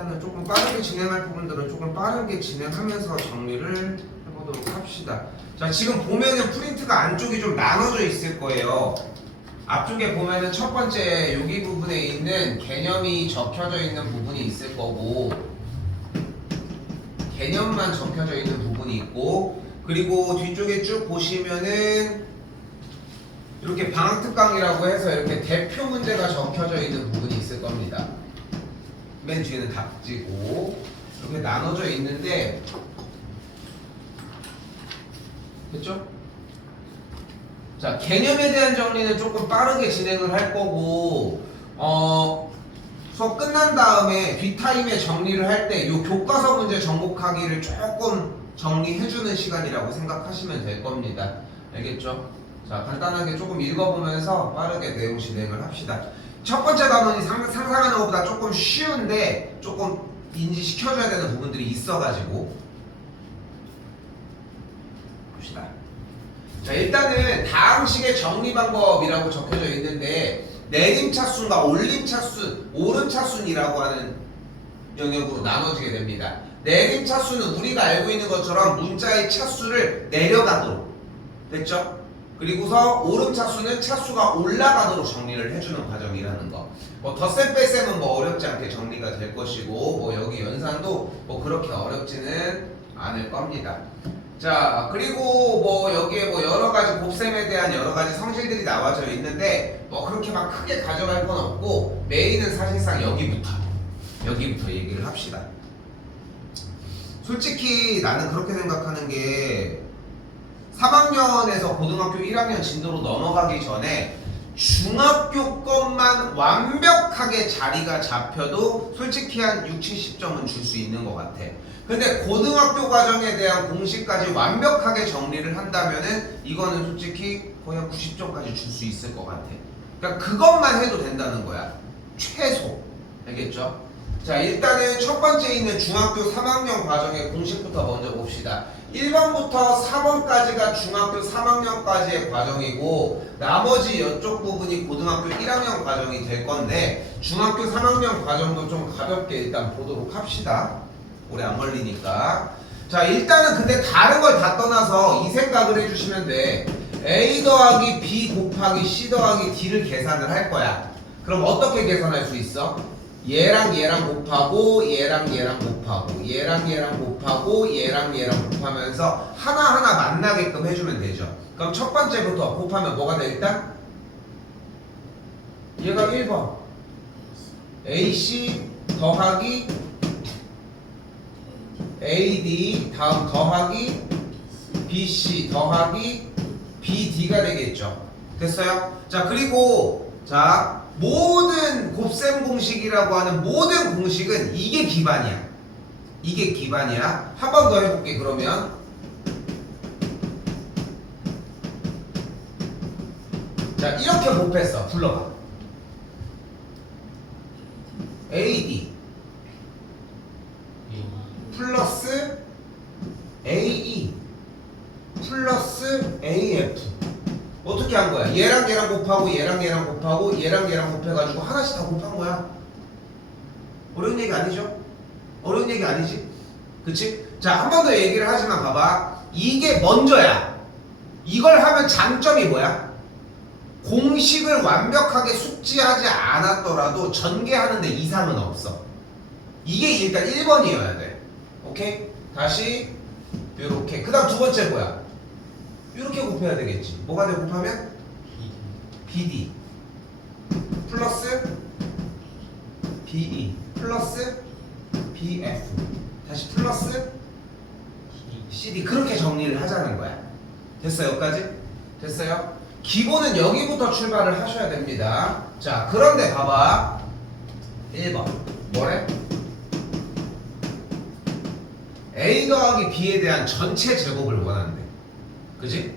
일단은 조금 빠르게 진행할 부분들은 조금 빠르게 진행하면서 정리를 해보도록 합시다. 자, 지금 보면은 프린트가 안쪽이 좀 나눠져 있을 거예요. 앞쪽에 보면은 첫 번째 여기 부분에 있는 개념이 적혀져 있는 부분이 있을 거고, 개념만 적혀져 있는 부분이 있고, 그리고 뒤쪽에 쭉 보시면은 이렇게 방학특강이라고 해서 이렇게 대표 문제가 적혀져 있는 부분이 있을 겁니다. 맨 뒤에는 답지고 이렇게 나눠져 있는데, 됐죠? 자, 개념에 대한 정리는 조금 빠르게 진행을 할 거고, 수업 끝난 다음에 뒷타임에 정리를 할 때 이 교과서 문제 정복하기를 조금 정리해주는 시간이라고 생각하시면 될 겁니다. 알겠죠? 자, 간단하게 조금 읽어보면서 빠르게 내용 진행을 합시다. 첫 번째 단원이 상상하는 것보다 조금 쉬운데 조금 인지시켜줘야 되는 부분들이 있어가지고 봅시다. 자, 일단은 다음식의 정리 방법이라고 적혀져 있는데, 내림 차순과 올림 차순, 오름 차순이라고 하는 영역으로 나눠지게 됩니다. 내림 차순은 우리가 알고 있는 것처럼 문자의 차수를 내려가도록, 됐죠? 그리고서 오름 차수는 차수가 올라가도록 정리를 해주는 과정이라는 거. 뭐 덧셈 뺄셈은 뭐 어렵지 않게 정리가 될 것이고, 뭐 여기 연산도 뭐 그렇게 어렵지는 않을 겁니다. 자, 그리고 뭐 여기에 뭐 여러 가지 곱셈에 대한 여러 가지 성질들이 나와져 있는데, 뭐 그렇게 막 크게 가져갈 건 없고, 메인은 사실상 여기부터 얘기를 합시다. 솔직히 나는 그렇게 생각하는 게, 3학년에서 고등학교 1학년 진도로 넘어가기 전에 중학교 것만 완벽하게 자리가 잡혀도 솔직히 한 60, 70점은 줄 수 있는 것 같아. 근데 고등학교 과정에 대한 공식까지 완벽하게 정리를 한다면은 이거는 솔직히 거의 한 90점까지 줄 수 있을 것 같아. 그러니까 그것만 해도 된다는 거야. 최소. 알겠죠? 자, 일단은 첫 번째 있는 중학교 3학년 과정의 공식부터 먼저 봅시다. 1번부터 4번까지가 중학교 3학년까지의 과정이고, 나머지 이쪽 부분이 고등학교 1학년 과정이 될 건데, 중학교 3학년 과정도 좀 가볍게 일단 보도록 합시다. 오래 안 걸리니까. 자, 일단은 근데 다른 걸 다 떠나서 이 생각을 해주시면 돼. A 더하기 B 곱하기 C 더하기 D를 계산을 할 거야. 그럼 어떻게 계산할 수 있어? 얘랑 얘랑 곱하고 얘랑 얘랑 곱하고 얘랑 얘랑 곱하고 얘랑 얘랑 곱하면서 하나하나 만나게끔 해주면 되죠. 그럼 첫 번째부터 곱하면 뭐가 돼 일단? 얘가 1번 AC 더하기 AD 다음 더하기 BC 더하기 BD가 되겠죠. 됐어요? 자, 그리고 자, 모든 곱셈 공식이라고 하는 모든 공식은 이게 기반이야. 이게 기반이야. 한 번 더 해볼게. 그러면 자, 이렇게 곱했어. 불러봐. AD 플러스 AE 플러스 AF. 어떻게 한 거야? 얘랑 얘랑 곱하고 얘랑 얘랑 곱하고 얘랑 얘랑 곱해가지고 하나씩 다 곱한 거야. 어려운 얘기 아니죠? 어려운 얘기 아니지? 그치? 자, 한 번 더 얘기를 하지만 봐봐. 이게 먼저야. 이걸 하면 장점이 뭐야? 공식을 완벽하게 숙지하지 않았더라도 전개하는 데 이상은 없어. 이게 일단 1번이어야 돼. 오케이? 다시 요렇게. 그 다음 두 번째 뭐야? 이렇게 곱해야 되겠지. 뭐가 돼 곱하면? BD 플러스 BE 플러스 BF 다시 플러스 CD. 그렇게 정리를 하자는 거야. 됐어요? 여기까지? 됐어요? 기본은 여기부터 출발을 하셔야 됩니다. 자, 그런데 봐봐. 1번 뭐래? A 더하기 B에 대한 전체 제곱을 원한대. 그지?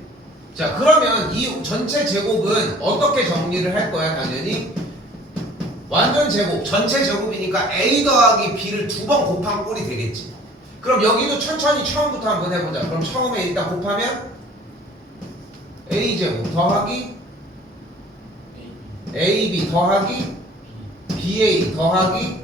자, 그러면 이 전체 제곱은 어떻게 정리를 할 거야? 당연히 완전 제곱, 전체 제곱이니까 A 더하기 B를 두 번 곱한 꼴이 되겠지. 그럼 여기도 천천히 처음부터 한번 해보자. 그럼 처음에 일단 곱하면 A 제곱 더하기 AB 더하기 BA 더하기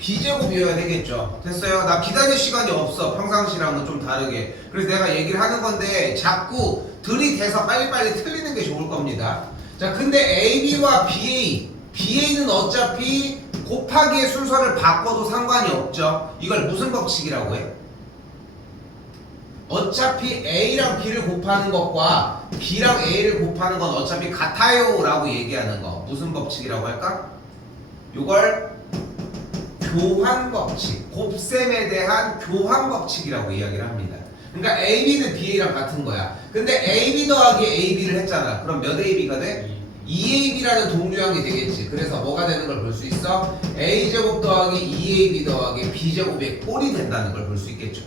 B제곱이어야 되겠죠. 됐어요? 나 기다릴 시간이 없어. 평상시랑은 좀 다르게. 그래서 내가 얘기를 하는 건데 자꾸 들이대서 빨리빨리 틀리는 게 좋을 겁니다. 자, 근데 AB와 BA는 어차피 곱하기의 순서를 바꿔도 상관이 없죠. 이걸 무슨 법칙이라고 해? 어차피 A랑 B를 곱하는 것과 B랑 A를 곱하는 건 어차피 같아요 라고 얘기하는 거 무슨 법칙이라고 할까? 요걸 교환 법칙, 곱셈에 대한 교환 법칙이라고 이야기를 합니다. 그러니까 AB는 BA랑 같은 거야. 근데 AB 더하기 AB를 했잖아. 그럼 몇 AB가 돼? 2AB라는 동류항이 되겠지. 그래서 뭐가 되는 걸 볼 수 있어? A제곱 더하기 2AB 더하기 B제곱의 꼴이 된다는 걸 볼 수 있겠죠.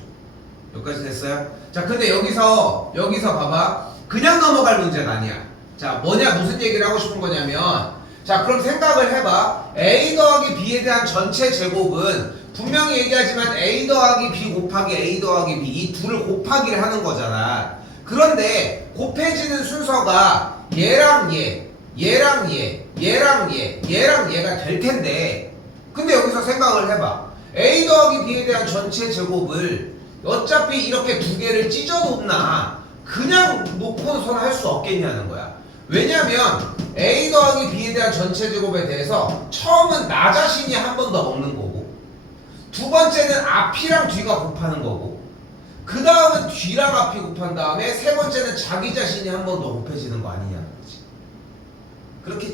여기까지 됐어요? 자, 근데 여기서 봐봐. 그냥 넘어갈 문제가 아니야. 자, 뭐냐, 무슨 얘기를 하고 싶은 거냐면, 자, 그럼 생각을 해봐. A 더하기 B에 대한 전체 제곱은 분명히 얘기하지만 A 더하기 B 곱하기 A 더하기 B 이 둘을 곱하기를 하는 거잖아. 그런데 곱해지는 순서가 얘랑 얘랑 얘가 될 텐데, 근데 여기서 생각을 해봐. A 더하기 B에 대한 전체 제곱을 어차피 이렇게 두 개를 찢어 놓나 그냥 놓고선 할 수 없겠냐는 거야. 왜냐면 A 더하기 B에 대한 전체 제곱에 대해서 처음은 나 자신이 한 번 더 먹는 거고, 두 번째는 앞이랑 뒤가 곱하는 거고, 그 다음은 뒤랑 앞이 곱한 다음에 세 번째는 자기 자신이 한 번 더 곱해지는 거 아니냐는 거지.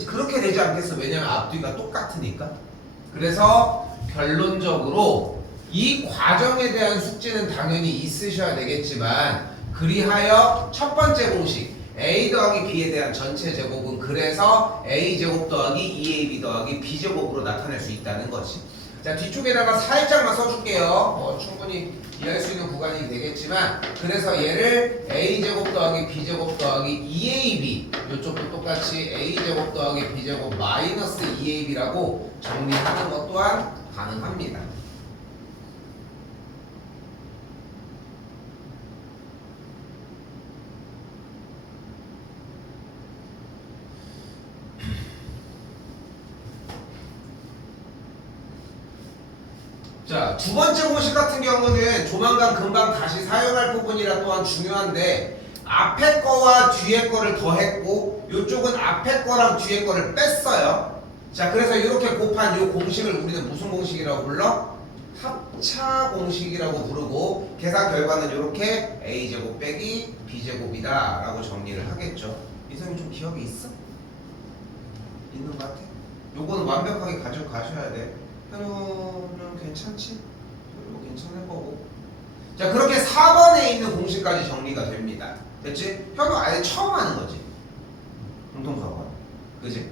그렇게 되지 않겠어? 왜냐면 앞뒤가 똑같으니까. 그래서 결론적으로 이 과정에 대한 숙지는 당연히 있으셔야 되겠지만, 그리하여 첫 번째 공식 A 더하기 B에 대한 전체 제곱은 그래서 A제곱 더하기 2AB 더하기 B제곱으로 나타낼 수 있다는 거지. 자, 뒤쪽에다가 살짝만 써줄게요. 충분히 이해할 수 있는 구간이 되겠지만, 그래서 얘를 A제곱 더하기 B제곱 더하기 2AB, 이쪽도 똑같이 A제곱 더하기 B제곱 마이너스 2AB라고 정리하는 것 또한 가능합니다. 자, 두 번째 공식 같은 경우는 조만간 금방 다시 사용할 부분이라 또한 중요한데, 앞에 거와 뒤에 거를 더했고 이쪽은 앞에 거랑 뒤에 거를 뺐어요. 자, 그래서 이렇게 곱한 이 공식을 우리는 무슨 공식이라고 불러? 합차 공식이라고 부르고, 계산 결과는 이렇게 A제곱 빼기 B제곱이다 라고 정리를 하겠죠. 이성이 좀 기억이 있어? 있는 것 같아? 요거는 완벽하게 가져가셔야 돼. 현우는 괜찮지? 그리고 괜찮을 거고. 자, 그렇게 4번에 있는 공식까지 정리가 됩니다. 됐지? 현우 아예 처음 하는 거지. 공통사번. 그지?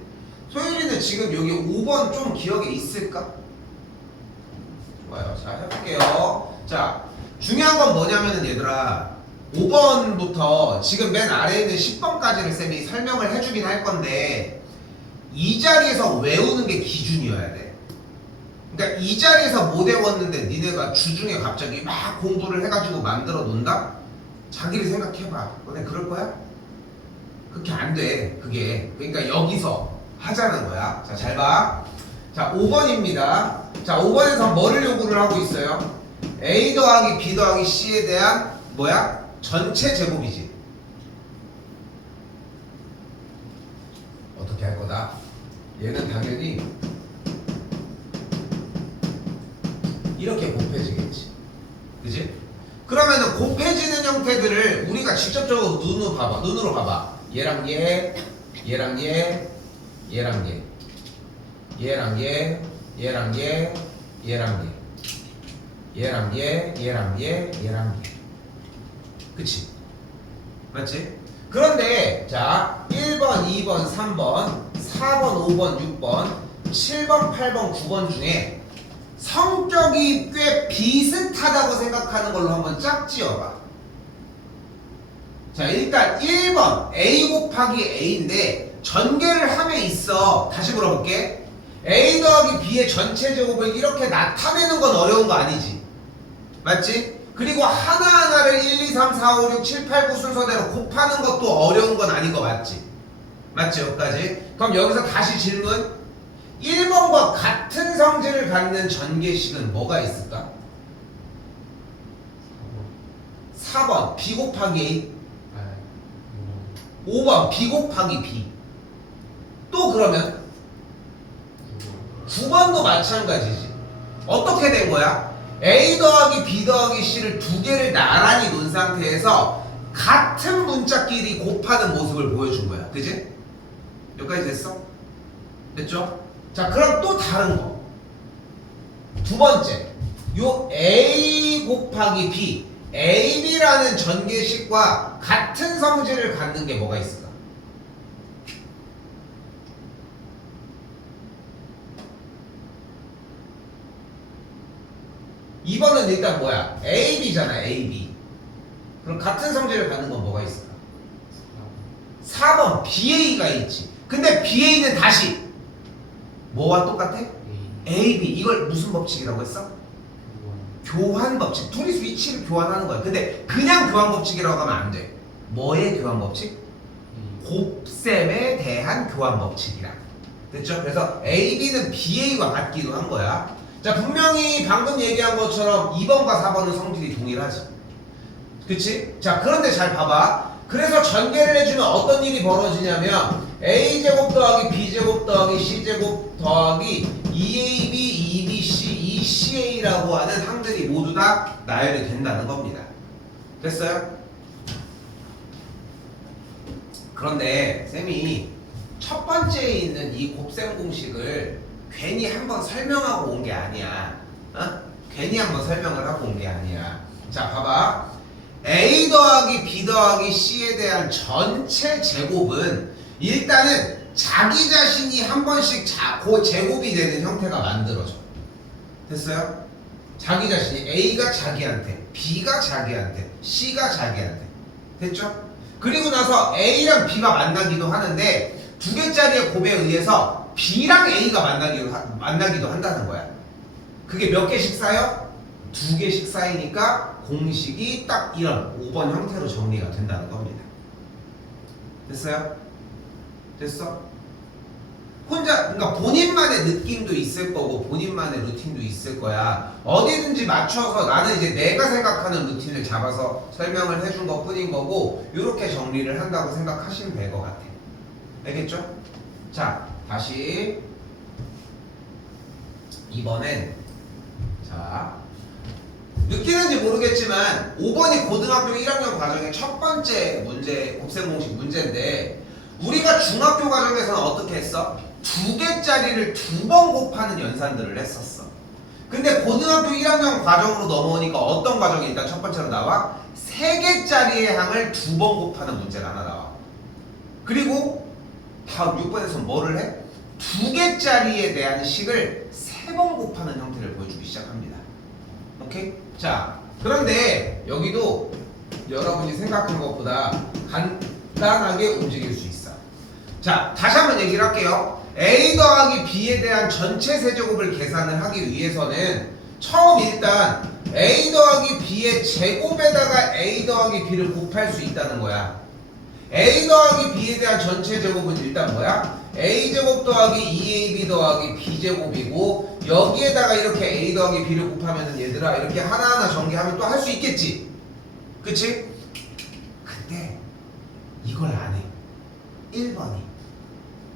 소율이는 지금 여기 5번 좀 기억에 있을까? 좋아요. 자, 해볼게요. 자, 중요한 건 뭐냐면은 얘들아, 5번부터 지금 맨 아래에 있는 10번까지를 쌤이 설명을 해주긴 할 건데, 이 자리에서 외우는 게 기준이어야 돼. 그러니까 이 자리에서 못 외웠는데 니네가 주중에 갑자기 막 공부를 해가지고 만들어 놓는다? 자기를 생각해봐. 너네 그럴 거야? 그렇게 안 돼. 그게. 그러니까 여기서 하자는 거야. 자, 잘 봐. 자, 5번입니다. 자, 5번에서 뭐를 요구를 하고 있어요? A 더하기 B 더하기 C에 대한 뭐야? 전체 제곱이지. 어떻게 할 거다? 얘는 당연히 이렇게 곱해지겠지. 그지? 그러면은 곱해지는 형태들을 우리가 직접적으로 눈으로 봐봐. 얘랑 얘, 얘랑 얘, 얘랑 얘, 얘랑 얘, 얘랑 얘, 얘랑 얘, 얘랑 얘, 얘랑 얘, 얘랑 얘. 그치? 맞지? 그런데 자, 1번, 2번, 3번, 4번, 5번, 6번, 7번, 8번, 9번 중에 성격이 꽤 비슷하다고 생각하는 걸로 한번 짝 지어봐. 자, 일단 1번 A 곱하기 A인데 전개를 함에 있어. 다시 물어볼게. A 더하기 B의 전체 제곱을 이렇게 나타내는 건 어려운 거 아니지? 맞지? 그리고 하나하나를 1, 2, 3, 4, 5, 6, 7, 8, 9 순서대로 곱하는 것도 어려운 건 아닌 거 맞지? 맞지? 여기까지? 그럼 여기서 다시 질문. 1번과 같은 성질을 갖는 전개식은 뭐가 있을까? 4번 B 곱하기 A, 5번 B 곱하기 B. 또 그러면 9번도 마찬가지지. 어떻게 된 거야? A 더하기 B 더하기 C를 두 개를 나란히 놓은 상태에서 같은 문자끼리 곱하는 모습을 보여준 거야. 그지? 여기까지 됐어? 됐죠? 자, 그럼 또 다른 거. 두 번째. 요 A 곱하기 B, AB라는 전개식과 같은 성질을 갖는 게 뭐가 있을까? 이번은 일단 뭐야? AB잖아, AB. 그럼 같은 성질을 갖는 건 뭐가 있을까? 4번 BA가 있지. 근데 BA는 다시 뭐와 똑같아? AB. 이걸 무슨 법칙이라고 했어? 교환 법칙. 둘이서 위치를 교환하는 거야. 근데 그냥 교환 법칙이라고 하면 안 돼. 뭐의 교환 법칙? 곱셈에 대한 교환 법칙이라. 됐죠? 그래서 AB는 BA와 같기도 한 거야. 자, 분명히 방금 얘기한 것처럼 2번과 4번은 성질이 동일하지. 그치? 자, 그런데 잘 봐봐. 그래서 전개를 해주면 어떤 일이 벌어지냐면 A제곱 더하기 B제곱 더하기 C제곱 더하기 2AB, 2BC, 2CA라고 하는 항들이 모두 다 나열이 된다는 겁니다. 됐어요? 그런데 쌤이 첫 번째에 있는 이 곱셈 공식을 괜히 한번 설명하고 온 게 아니야. 어? 괜히 한번 설명을 하고 온 게 아니야. 자, 봐봐. A 더하기 B 더하기 C에 대한 전체 제곱은 일단은 자기 자신이 한 번씩 제곱이 되는 형태가 만들어져. 됐어요? 자기 자신이 A가 자기한테, B가 자기한테, C가 자기한테. 됐죠? 그리고 나서 A랑 B가 만나기도 하는데 두 개짜리의 곱에 의해서 B랑 A가 만나기도 한다는 거야. 그게 몇 개씩 쌓여? 두 개씩 쌓이니까 공식이 딱 이런 5번 형태로 정리가 된다는 겁니다. 됐어요? 됐어? 혼자, 그러니까 본인만의 느낌도 있을 거고 본인만의 루틴도 있을 거야. 어디든지 맞춰서 나는 이제 내가 생각하는 루틴을 잡아서 설명을 해준 것 뿐인 거고 이렇게 정리를 한다고 생각하시면 될 것 같아. 알겠죠? 자, 다시 이번엔 자, 느끼는지 모르겠지만 5번이 고등학교 1학년 과정의 첫 번째 문제, 곱셈 공식 문제인데 우리가 중학교 과정에서는 어떻게 했어? 두 개짜리를 두 번 곱하는 연산들을 했었어. 근데 고등학교 1학년 과정으로 넘어오니까 어떤 과정이 일단 첫 번째로 나와? 세 개짜리의 항을 두 번 곱하는 문제가 하나 나와. 그리고 다음 6번에서 뭐를 해? 두 개짜리에 대한 식을 세 번 곱하는 형태를 보여주기 시작합니다. 오케이? 자, 그런데 여기도 여러분이 생각한 것보다 간단하게 움직일 수 있어. 자, 다시 한번 얘기를 할게요. A 더하기 B에 대한 전체 세제곱을 계산을 하기 위해서는 처음 일단 A 더하기 B의 제곱에다가 A 더하기 B를 곱할 수 있다는 거야. A 더하기 B에 대한 전체 제곱은 일단 뭐야? A제곱 더하기 2AB 더하기 B제곱이고 여기에다가 이렇게 A 더하기 B를 곱하면은 얘들아 이렇게 하나하나 전개하면 또 할 수 있겠지? 그치? 근데 이걸 안 해. 1번이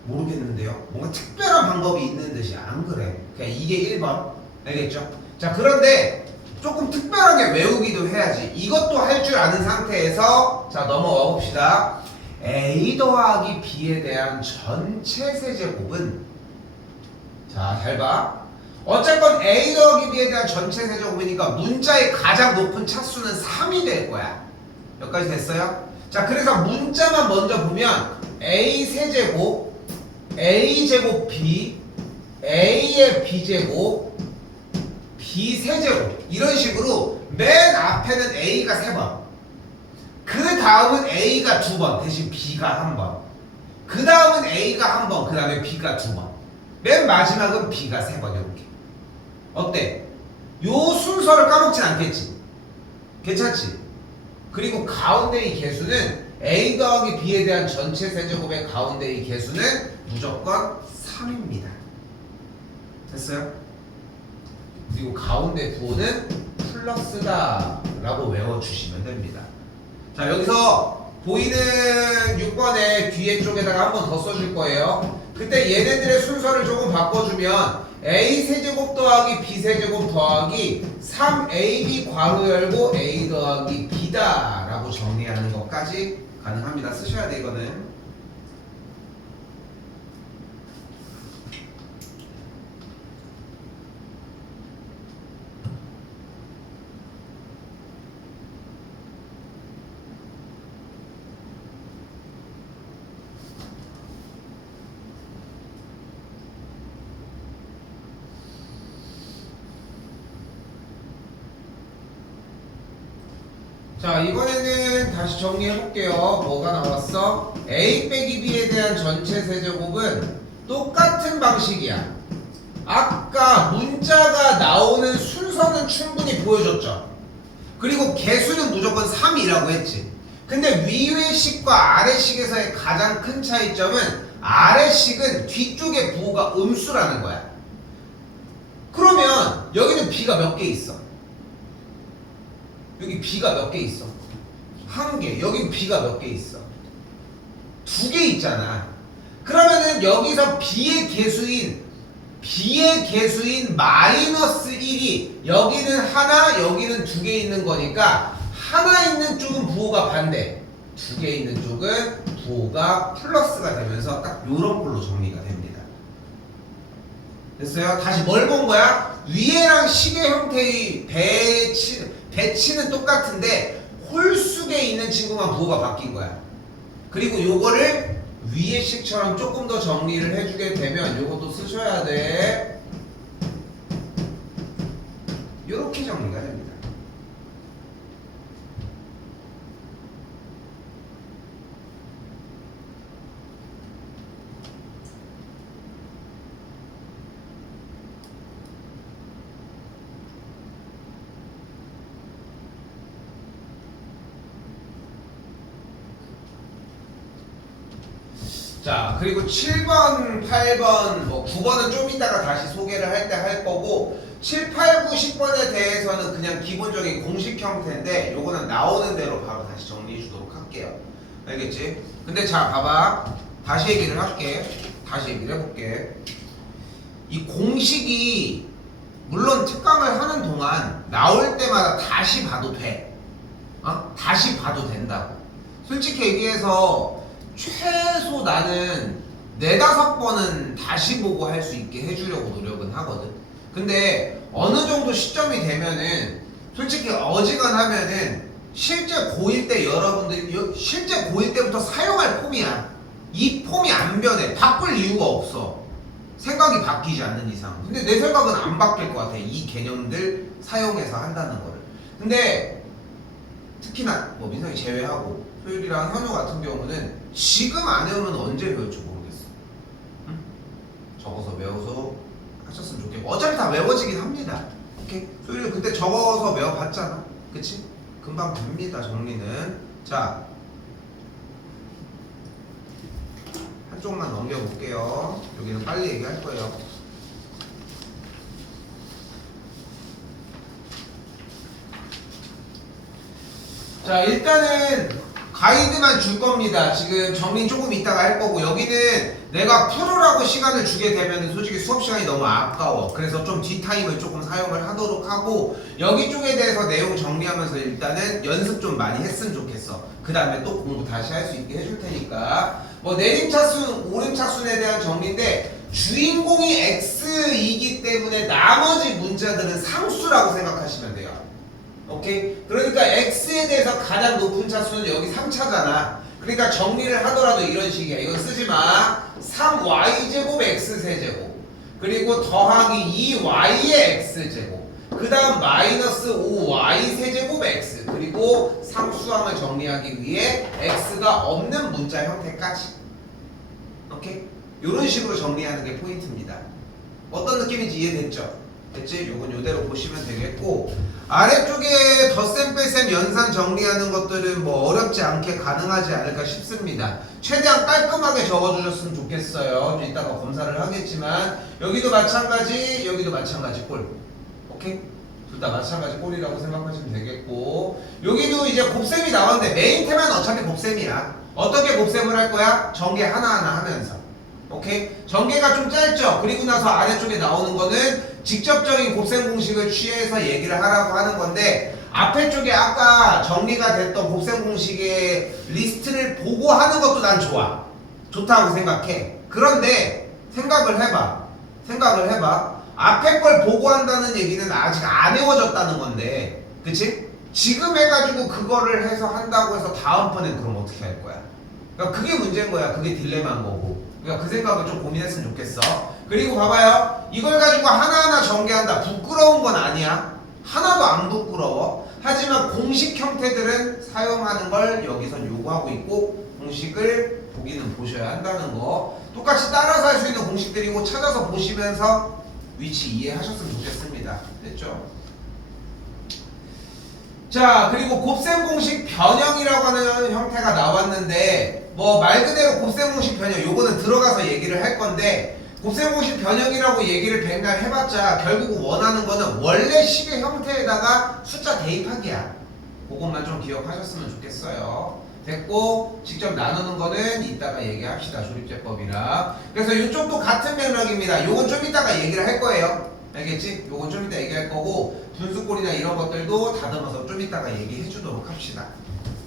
모르겠는데요? 뭔가 특별한 방법이 있는 듯이 안 그래. 그냥 이게 1번. 알겠죠? 자, 그런데 조금 특별하게 외우기도 해야지. 이것도 할 줄 아는 상태에서 자, 넘어가 봅시다. A 더하기 B에 대한 전체 세제곱은 자, 잘 봐. 어쨌건 A 더하기 B에 대한 전체 세제곱이니까 문자의 가장 높은 차수는 3이 될 거야. 여기까지 됐어요? 자, 그래서 문자만 먼저 보면 A 세제곱, A 제곱 B, A의 B제곱, B 세제곱 이런 식으로 맨 앞에는 A가 3번, 그 다음은 A가 2번 대신 B가 1번, 그 다음은 A가 1번, 그 다음에 B가 2번, 맨 마지막은 B가 3번. 이렇게 어때? 요 순서를 까먹진 않겠지? 괜찮지? 그리고 가운데의 개수는 A 더하기 B에 대한 전체 세제곱의 가운데의 개수는 무조건 3입니다. 됐어요? 그리고 가운데 부호는 플러스다 라고 외워주시면 됩니다. 자, 여기서 보이는 6번의 뒤에 쪽에다가 한 번 더 써줄 거예요. 그때 얘네들의 순서를 조금 바꿔주면 a 세제곱 더하기 b 세제곱 더하기 3ab 괄호 열고 a 더하기 b다 라고 정리하는 것까지 가능합니다. 쓰셔야 돼 이거는. 자, 이번에는 다시 정리해 볼게요. 뭐가 나왔어? a 빼기 b에 대한 전체 세제곱은 똑같은 방식이야. 아까 문자가 나오는 순서는 충분히 보여줬죠. 그리고 개수는 무조건 3이라고 했지. 근데 위의 식과 아래 식에서의 가장 큰 차이점은 아래 식은 뒤쪽에 부호가 음수라는 거야. 그러면 여기는 b가 몇 개 있어? 여기 b가 몇 개 있어? 한 개. 여기 b가 몇 개 있어? 두 개 있잖아. 그러면은 여기서 b의 개수인 마이너스 1이 여기는 하나, 여기는 두 개 있는 거니까 하나 있는 쪽은 부호가 반대, 두 개 있는 쪽은 부호가 플러스가 되면서 딱 요런 꼴로 정리가 됩니다. 됐어요? 다시 뭘 본 거야? 위에랑 식의 형태의 배치는 똑같은데 홀수에 있는 친구만 부호가 바뀐 거야. 그리고 요거를 위의 식처럼 조금 더 정리를 해주게 되면 요것도 쓰셔야 돼. 요렇게 정리가 됩니다. 자, 그리고 7번, 8번, 9번은 좀 이따가 다시 소개를 할 때 할 거고 7, 8, 9, 10번에 대해서는 그냥 기본적인 공식 형태인데 요거는 나오는 대로 바로 다시 정리해 주도록 할게요. 알겠지? 근데 자, 봐봐. 다시 얘기를 할게. 다시 얘기를 해볼게. 이 공식이 물론 특강을 하는 동안 나올 때마다 다시 봐도 돼. 다시 봐도 된다고. 솔직히 얘기해서 최소 나는 4-5번은 다시 보고 할 수 있게 해주려고 노력은 하거든. 근데 어느 정도 시점이 되면은 솔직히 어지간하면은 실제 고1 때 여러분들이 실제 고1 때부터 사용할 폼이야. 이 폼이 안 변해. 바꿀 이유가 없어. 생각이 바뀌지 않는 이상. 근데 내 생각은 안 바뀔 것 같아. 이 개념들 사용해서 한다는 거를. 근데 특히나 민성이 제외하고 소율이랑 현우 같은 경우는 지금 안 외우면 언제 배울지 모르겠어. 응? 적어서 외워서 하셨으면 좋겠고 어차피 다 외워지긴 합니다. 오케이? 소율이 그때 적어서 외워봤잖아. 그치? 금방 됩니다. 정리는. 자, 한쪽만 넘겨볼게요. 여기는 빨리 얘기할 거예요. 자, 일단은 가이드만 줄 겁니다. 지금 정리 조금 이따가 할 거고 여기는 내가 풀으라고 시간을 주게 되면 솔직히 수업 시간이 너무 아까워. 그래서 좀 뒷타임을 조금 사용을 하도록 하고 여기 쪽에 대해서 내용 정리하면서 일단은 연습 좀 많이 했으면 좋겠어. 그 다음에 또 공부 다시 할 수 있게 해줄 테니까 내림차순, 오름차순에 대한 정리인데 주인공이 x이기 때문에 나머지 문자들은 상수라고 생각하시면 돼요. 오케이? 그러니까 x에 대해서 가장 높은 차수는 여기 3차잖아. 그러니까 정리를 하더라도 이런 식이야. 이건 쓰지 마. 3y제곱 x세제곱 그리고 더하기 2y의 x제곱 그 다음 마이너스 5y 세제곱 x 그리고 상수항을 정리하기 위해 x가 없는 문자 형태까지. 오케이? 이런 식으로 정리하는 게 포인트입니다. 어떤 느낌인지 이해됐죠? 됐지? 요건 요대로 보시면 되겠고 아래쪽에 덧셈 뺄셈 연산 정리하는 것들은 뭐 어렵지 않게 가능하지 않을까 싶습니다. 최대한 깔끔하게 적어주셨으면 좋겠어요. 좀 이따가 검사를 하겠지만 여기도 마찬가지 여기도 마찬가지 꼴. 오케이? 둘 다 마찬가지 꼴이라고 생각하시면 되겠고 여기도 이제 곱셈이 나왔는데 메인 테마는 어차피 곱셈이야. 어떻게 곱셈을 할 거야? 전개 하나하나 하면서. 오케이? 전개가 좀 짧죠? 그리고 나서 아래쪽에 나오는 거는 직접적인 곱셈 공식을 취해서 얘기를 하라고 하는 건데 앞에 쪽에 아까 정리가 됐던 곱셈 공식의 리스트를 보고 하는 것도 난 좋아. 좋다고 생각해. 그런데 생각을 해봐. 앞에 걸 보고 한다는 얘기는 아직 안 외워졌다는 건데 그치? 지금 해가지고 그거를 해서 한다고 해서 다음번엔 그럼 어떻게 할 거야? 그러니까 그게 문제인 거야. 그게 딜레마인 거고. 그러니까 그 생각을 좀 고민했으면 좋겠어. 그리고 봐봐요. 이걸 가지고 하나하나 전개한다. 부끄러운 건 아니야. 하나도 안 부끄러워. 하지만 공식 형태들은 사용하는 걸 여기선 요구하고 있고 공식을 보기는 보셔야 한다는 거. 똑같이 따라서 할 수 있는 공식들이고 찾아서 보시면서 위치 이해하셨으면 좋겠습니다. 됐죠? 자, 그리고 곱셈 공식 변형이라고 하는 형태가 나왔는데 뭐 말 그대로 곱셈 공식 변형 요거는 들어가서 얘기를 할 건데 곱셈 공식 변형이라고 얘기를 백날 해봤자 결국 원하는 거는 원래 식의 형태에다가 숫자 대입하기야. 그것만 좀 기억하셨으면 좋겠어요. 됐고 직접 나누는 거는 이따가 얘기합시다. 조립제법이라. 그래서 이쪽도 같은 맥락입니다. 요건 좀 이따가 얘기를 할 거예요. 알겠지? 요건 좀 이따 얘기할 거고 분수꼴이나 이런 것들도 다듬어서 좀 이따가 얘기해 주도록 합시다.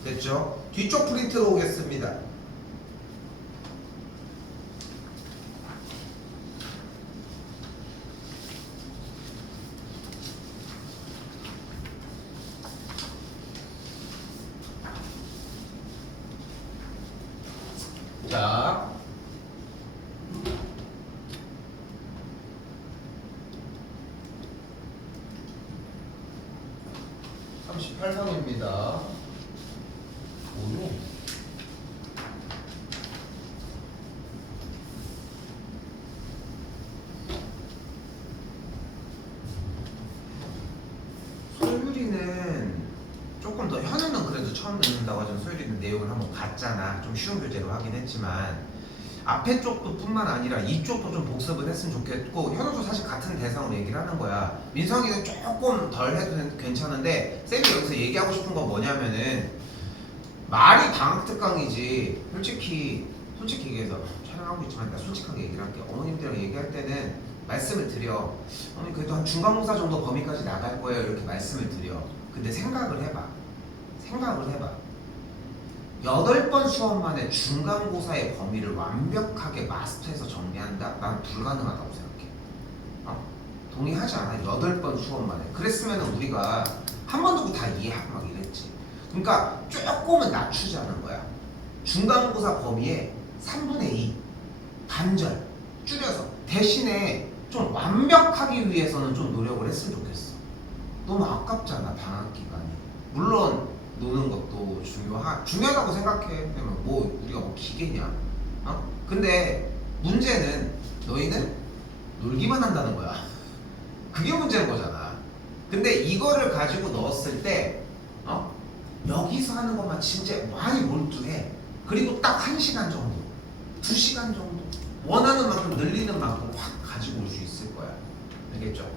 됐죠? 뒤쪽 프린트로 오겠습니다. 자, (38번입니다) 뭐요? 소율이는 조금 더 현우는 그래도 처음 듣는다고 하죠. 소율이는 내용을 한번 봤잖아. 좀 쉬운 교재로 하긴 했지만 앞에 쪽도 뿐만 아니라 이쪽도 좀 복습을 했으면 좋겠고 현우도 사실 같은 대상으로 얘기를 하는 거야. 민성이는 조금 덜 해도 괜찮은데 쌤이 여기서 얘기하고 싶은 건 뭐냐면은 말이 방학 특강이지 솔직히 얘기해서 촬영하고 있지만 나 솔직하게 얘기를 할게. 어머님들이랑 얘기할 때는 말씀을 드려. 어머니 그래도 한 중간고사 정도 범위까지 나갈 거예요. 이렇게 말씀을 드려. 근데 생각을 해봐. 8번 수업 만에 중간고사의 범위를 완벽하게 마스터해서 정리한다? 난 불가능하다고 생각해. 동의하지 않아? 8번 수업 만에. 그랬으면 우리가 한 번 듣고 다 이해하고 막 이랬지. 그러니까 조금은 낮추자는 거야. 중간고사 범위에 3분의 2 반절 줄여서 대신에 좀 완벽하기 위해서는 좀 노력을 했으면 좋겠어. 너무 아깝잖아 방학 기간이. 물론 노는 것도 중요하다고 생각해. 왜냐면 뭐 우리가 뭐 기계냐? 근데 문제는 너희는 놀기만 한다는 거야. 그게 문제인 거잖아. 근데 이거를 가지고 넣었을 때 여기서 하는 것만 진짜 많이 몰두해. 그리고 딱 1시간 정도 2시간 정도 원하는 만큼 늘리는 만큼 확 가지고 올 수 있을 거야. 알겠죠?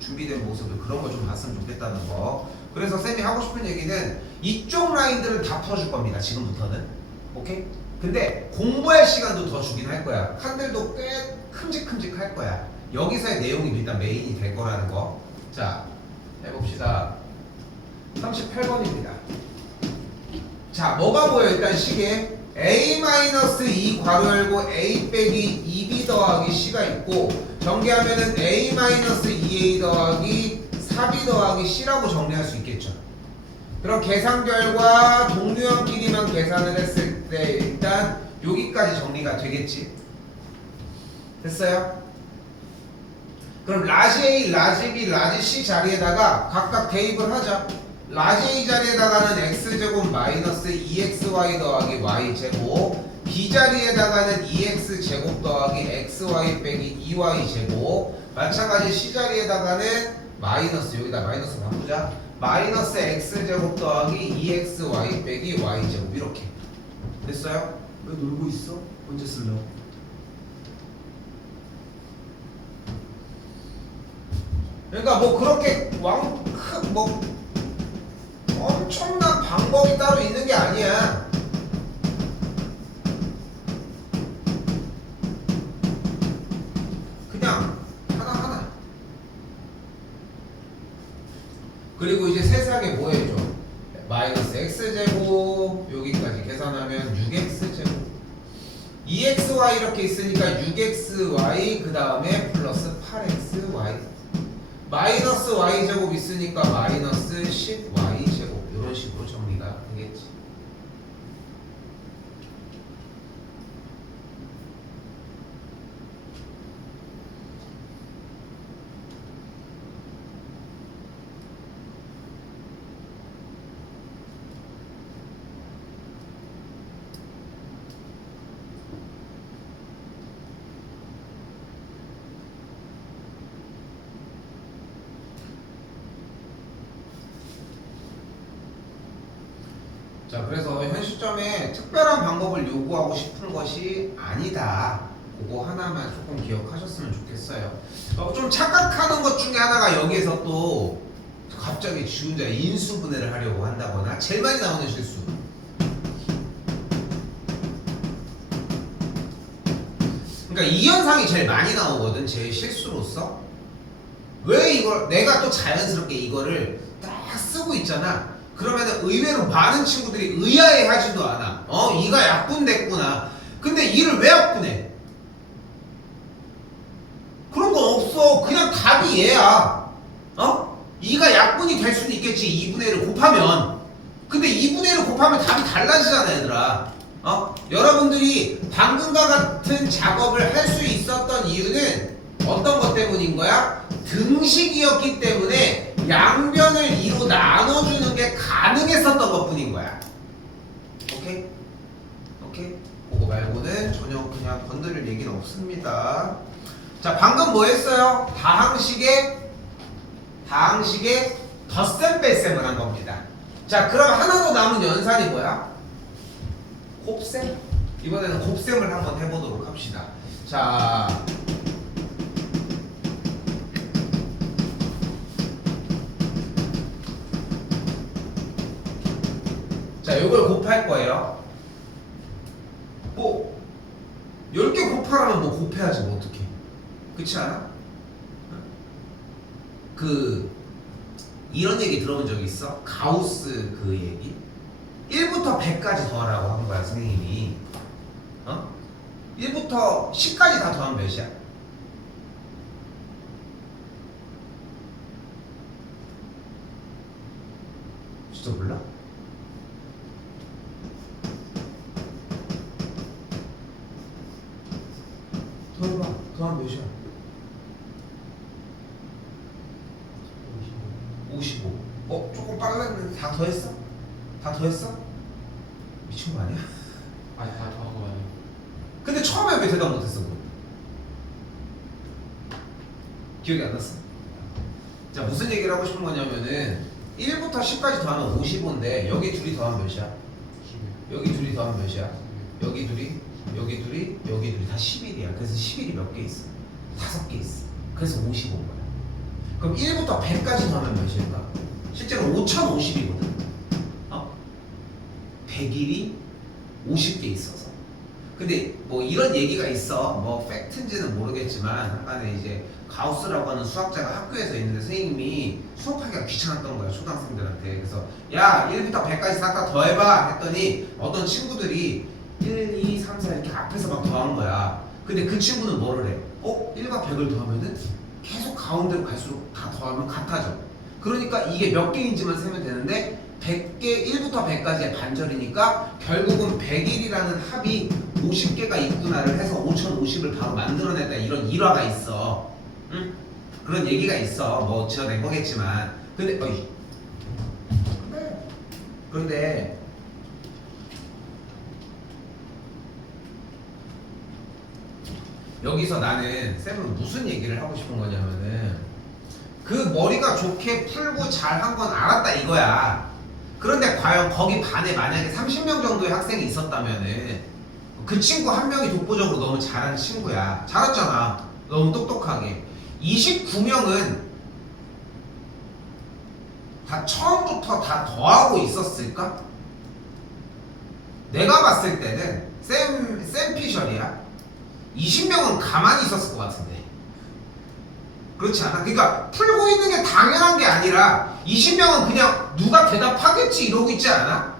준비된 모습을 그런 거 좀 봤으면 좋겠다는 거. 그래서 쌤이 하고 싶은 얘기는 이쪽 라인들은 다 풀어줄 겁니다. 지금부터는. 오케이? 근데 공부할 시간도 더 주긴 할 거야. 칸들도 꽤 큼직큼직할 거야. 여기서의 내용이 일단 메인이 될 거라는 거. 자, 해봅시다. 38번입니다. 자, 뭐가 보여? 일단 식에 a-2 괄호 열고 a 빼기 2b 더하기 c가 있고 전개하면은 a-2a 더하기 4b 더하기 c라고 정리할 수 있겠죠. 그럼 계산 결과 동류형끼리만 계산을 했을 때 일단 여기까지 정리가 되겠지. 됐어요? 그럼 라지 A, 라지 B, 라지 C 자리에다가 각각 대입을 하자. 라지 A 자리에다가는 x제곱 마이너스 2xy 더하기 y제곱 B자리에다가는 2x 제곱 더하기 xy 빼기 2y 제곱. 마찬가지 C자리에다가는 마이너스, 여기다 마이너스 바꾸자. 마이너스 x 제곱 더하기 2xy 빼기 y 제곱. 이렇게 됐어요? 왜 놀고 있어? 언제 쓰려고? 그러니까 뭐 그렇게 뭐 엄청난 방법이 따로 있는 게 아니야. 그냥 하나하나. 그리고 이제 세세하게 뭐 해줘? 마이너스 x제곱 여기까지 계산하면 6x제곱 2xy 이렇게 있으니까 6xy 그 다음에 플러스 8xy 마이너스 y제곱 있으니까 마이너스 10y제곱 이런 식으로 정리가 되겠지. 자, 그래서 현 시점에 특별한 방법을 요구하고 싶은 것이 아니다. 그거 하나만 조금 기억하셨으면 좋겠어요. 좀 착각하는 것 중에 하나가 여기에서 또 갑자기 지 혼자 인수분해를 하려고 한다거나 제일 많이 나오는 실수. 그러니까 이 현상이 제일 많이 나오거든. 제 실수로서. 왜 이걸 내가 또 자연스럽게 이거를 딱 쓰고 있잖아. 그러면은 의외로 많은 친구들이 의아해 하지도 않아. 이가 약분됐구나. 근데 이를 왜 약분해? 그런 거 없어. 그냥 답이 얘야. 이가 약분이 될 수는 있겠지. 2분의 1을 곱하면. 근데 2분의 1을 곱하면 답이 달라지잖아, 얘들아. 여러분들이 방금과 같은 작업을 할 수 있었던 이유는 어떤 것 때문인 거야? 등식이었기 때문에 양변을 2로 나눠주는 게 가능했었던 것 뿐인 거야. 오케이? 오케이? 그거 말고는 전혀 그냥 건드릴 얘기는 없습니다. 자, 방금 뭐 했어요? 다항식에 덧셈 뺄셈을 한 겁니다. 자, 그럼 하나 더 남은 연산이 뭐야? 곱셈. 이번에는 곱셈을 한번 해보도록 합시다. 자, 요걸 곱할 거예요. 뭐 10개 곱하라면 뭐 곱해야지 뭐 어떡해. 그렇지 않아? 이런 얘기 들어본 적 있어? 가우스 그 얘기? 1부터 100까지 더하라고 한 거야 선생님이. 1부터 10까지 다 더하면 몇이야? 진짜 몰라? 더해봐. 더하면 몇이야? 55. 조금 빨랐는데 다 더했어? 다 더했어? 미친 거 아니야? 아니 다 더한 거 아니에요. 근데 처음에 왜 대답 못했어 그럼? 기억이 안 났어? 자, 무슨 얘기를 하고 싶은 거냐면은 1부터 10까지 더하면 55인데 여기 둘이 더하면 몇이야? 여기 둘이 더하면 몇이야? 여기 둘이 다 11이야. 그래서 11이 몇 개 있어? 5개 있어. 그래서 55인 거야. 그럼 1부터 100까지 더하면 몇일까? 실제로 5050이거든. 100일이 50개 있어서. 근데 뭐 이런 얘기가 있어. 뭐 팩트인지는 모르겠지만 약간의 이제 가우스라고 하는 수학자가 학교에서 있는데 선생님이 수업하기가 귀찮았던 거야 초등학생들한테. 그래서 야 1부터 100까지 싹 다 더해봐 했더니 어떤 친구들이 1, 2, 3, 4 이렇게 앞에서 막 더한 거야. 근데 그 친구는 뭐를 해? 1과 100을 더하면은 계속 가운데로 갈수록 다 더하면 같아져. 그러니까 이게 몇 개인지만 세면 되는데 100개, 1부터 100까지의 반절이니까 결국은 100일이라는 합이 50개가 있구나를 해서 5050을 바로 만들어냈다. 이런 일화가 있어. 응? 그런 얘기가 있어. 뭐 지어낸 거겠지만. 그런데 여기서 나는 쌤은 무슨 얘기를 하고 싶은 거냐면은 그 머리가 좋게 풀고 잘한 건 알았다 이거야. 그런데 과연 거기 반에 만약에 30명 정도의 학생이 있었다면은 그 친구 한 명이 독보적으로 너무 잘한 친구야. 잘했잖아. 너무 똑똑하게. 29명은 다 처음부터 다 더하고 있었을까? 내가 봤을 때는 쌤 피셜이야. 20명은 가만히 있었을 것 같은데. 그렇지 않아? 그러니까 풀고 있는 게 당연한 게 아니라 20명은 그냥 누가 대답하겠지 이러고 있지 않아?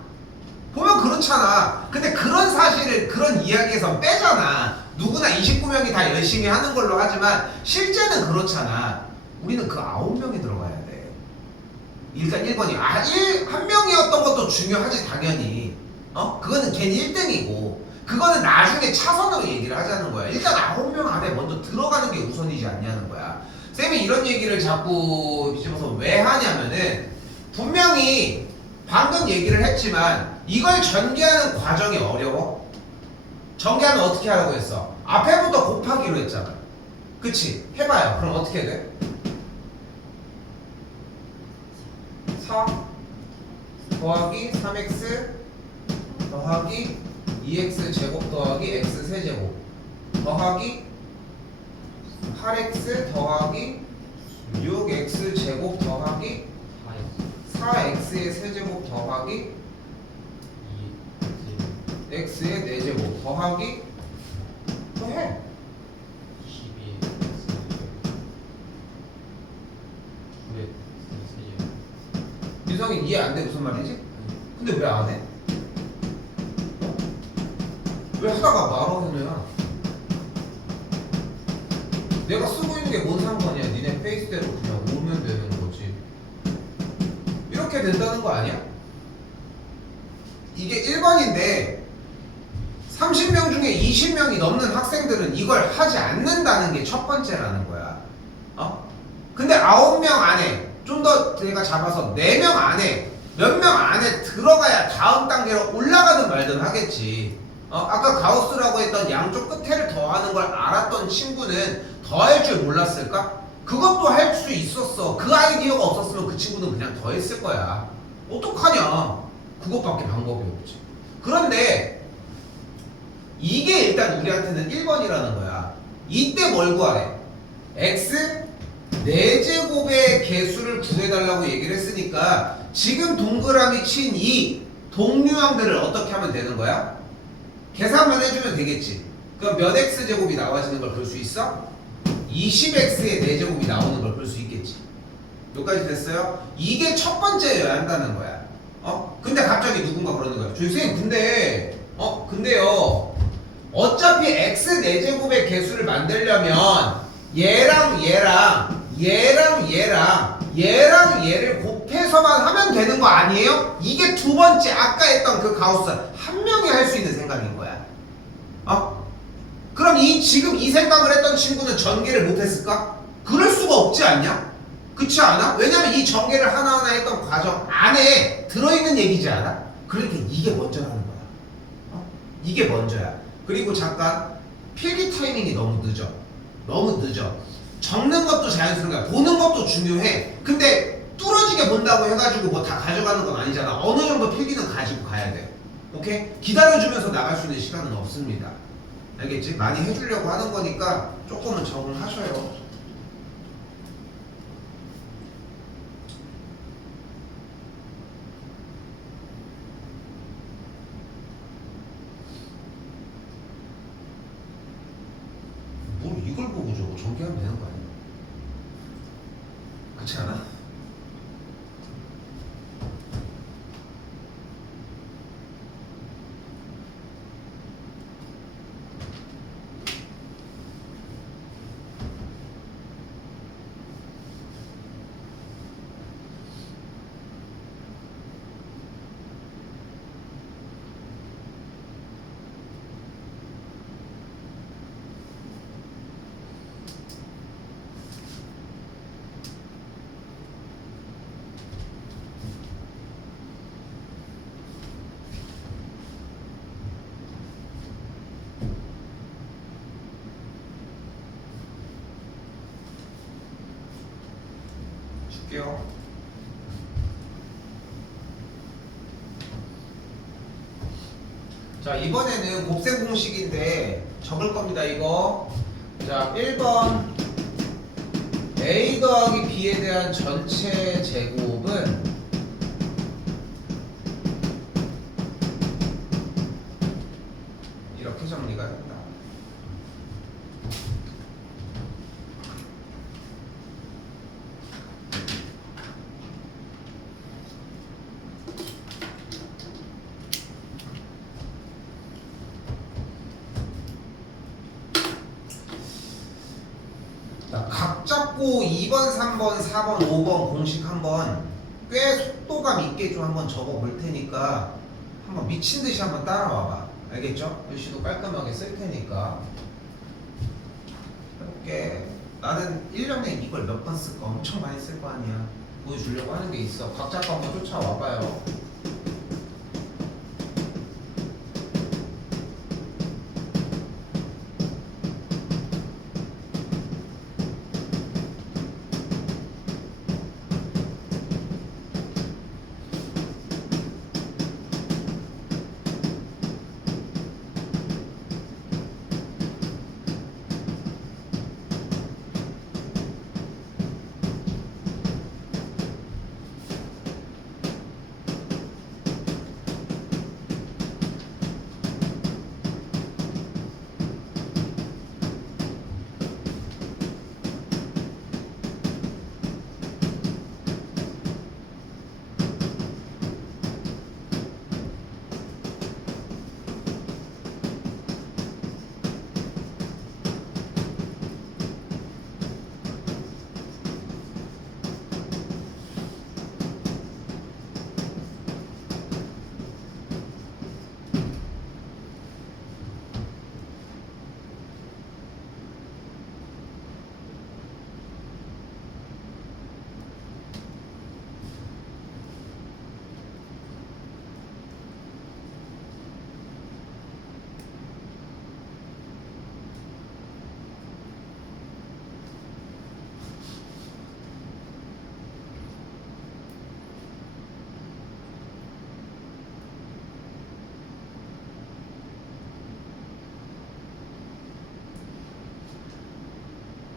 보면 그렇잖아. 근데 그런 사실을 그런 이야기에서 빼잖아. 누구나 29명이 다 열심히 하는 걸로 하지만 실제는 그렇잖아. 우리는 그 9명이 들어가야 돼. 일단 1번이 한 명이었던 것도 중요하지 당연히. 그거는 걔는 1등이고 그거는 나중에 차선으로 얘기를 하자는 거야. 일단 9명 안에 먼저 들어가는 게 우선이지 않냐는 거야. 쌤이 이런 얘기를 자꾸 비집어서 왜 하냐면은 분명히 방금 얘기를 했지만 이걸 전개하는 과정이 어려워. 전개하면 어떻게 하라고 했어? 앞에부터 곱하기로 했잖아. 그치? 해봐요. 그럼 어떻게 돼? 4 더하기 3x 더하기 2x 제곱 더하기 x 세제곱 더하기 8x 더하기 6x 제곱 더하기 4x의 세제곱 더하기 x의 4제곱 더하기 더해 12 유성이 이해 안 돼 무슨 말이지? 근데 왜 안 해? 왜 하다가 말하는 거야? 내가 쓰고 있는 게 뭔 상관이야? 니네 페이스대로 그냥 오면 되는 거지. 이렇게 된다는 거 아니야? 이게 1번인데 30명 중에 20명이 넘는 학생들은 이걸 하지 않는다는 게 첫 번째라는 거야. 근데 9명 안에 좀 더 내가 잡아서 4명 안에 몇 명 안에 들어가야 다음 단계로 올라가든 말든 하겠지. 아까 가우스라고 했던 양쪽 끝에를 더하는 걸 알았던 친구는 더할 줄 몰랐을까? 그것도 할 수 있었어. 그 아이디어가 없었으면 그 친구는 그냥 더했을 거야. 어떡하냐? 그것밖에 방법이 없지. 그런데 이게 일단 우리한테는 1번이라는 거야. 이때 뭘 구하래? x 4제곱의 개수를 구해달라고 얘기를 했으니까 지금 동그라미 친 이 동류항들을 어떻게 하면 되는 거야? 계산만 해주면 되겠지. 그럼 몇 x제곱이 나와지는 걸 볼 수 있어? 20x의 4제곱이 나오는 걸 볼 수 있겠지. 여기까지 됐어요? 이게 첫 번째여야 한다는 거야. 근데 갑자기 누군가 그러는 거야. 선생님 근데요 어차피 x 4제곱의 개수를 만들려면 얘랑 얘를 곱해서만 하면 되는 거 아니에요? 이게 두 번째 아까 했던 그 가우스 한 명이 할 수 있는 생각인 거야. 그럼 지금 이 생각을 했던 친구는 전개를 못했을까? 그럴 수가 없지 않냐? 그렇지 않아? 왜냐면 이 전개를 하나하나 했던 과정 안에 들어있는 얘기지 않아? 그러니까 이게 먼저라는 거야. 이게 먼저야. 그리고 잠깐 필기 타이밍이 너무 늦어. 적는 것도 자연스러운 거야. 보는 것도 중요해. 근데 뚫어지게 본다고 해가지고 뭐 다 가져가는 건 아니잖아. 어느 정도 필기는 가지고 가야 돼. 오케이? 기다려주면서 나갈 수 있는 시간은 없습니다. 알겠지? 많이 해주려고 하는 거니까 조금은 적응하셔요. 뭘 이걸 보고 저거 전개하면 되는 거 아니야? 그렇지 않아? 자, 이번에는 곱셈 공식인데 적을 겁니다, 이거. 자, 1번 A 더하기 B에 대한 전체 제곱은 이렇게 정리가 된다. 자, 각 잡고 2번, 3번, 4번, 5번 공식 한번 꽤 속도감 있게 좀 한번 적어 볼 테니까 한번 미친 듯이 한번 따라와봐. 알겠죠? 글씨도 깔끔하게 쓸 테니까 해볼게. 나는 1년에 이걸 몇 번 쓸까 엄청 많이 쓸 거 아니야. 보여주려고 하는 게 있어. 각 잡고 한번 쫓아와봐요.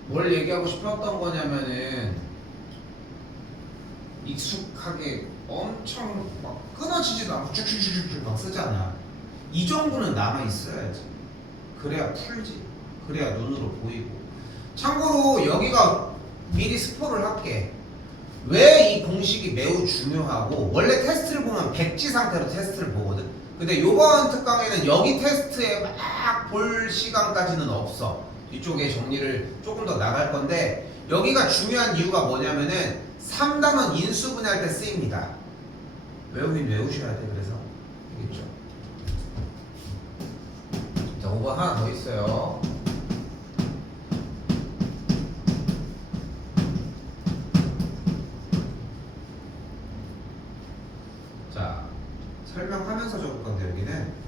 뭘 얘기하고 싶었던 거냐면은 익숙하게 엄청 막 끊어지지도 않고 쭉쭉쭉쭉 막 쓰잖아. 이 정도는 남아 있어야지. 그래야 풀지. 그래야 눈으로 보이고. 참고로 여기가 미리 스포를 할게. 왜 이 공식이 매우 중요하고, 원래 테스트를 보면 백지 상태로 테스트를 보거든. 근데 요번 특강에는 여기 테스트에 막 볼 시간까지는 없어. 이쪽에 정리를 조금 더 나갈 건데, 여기가 중요한 이유가 뭐냐면은 3단원 인수분해할 때 쓰입니다. 외우긴 외우셔야 돼. 그래서 알겠죠? 자, 5번 하나 더 있어요. 자, 설명하면서 적을 건데 여기는.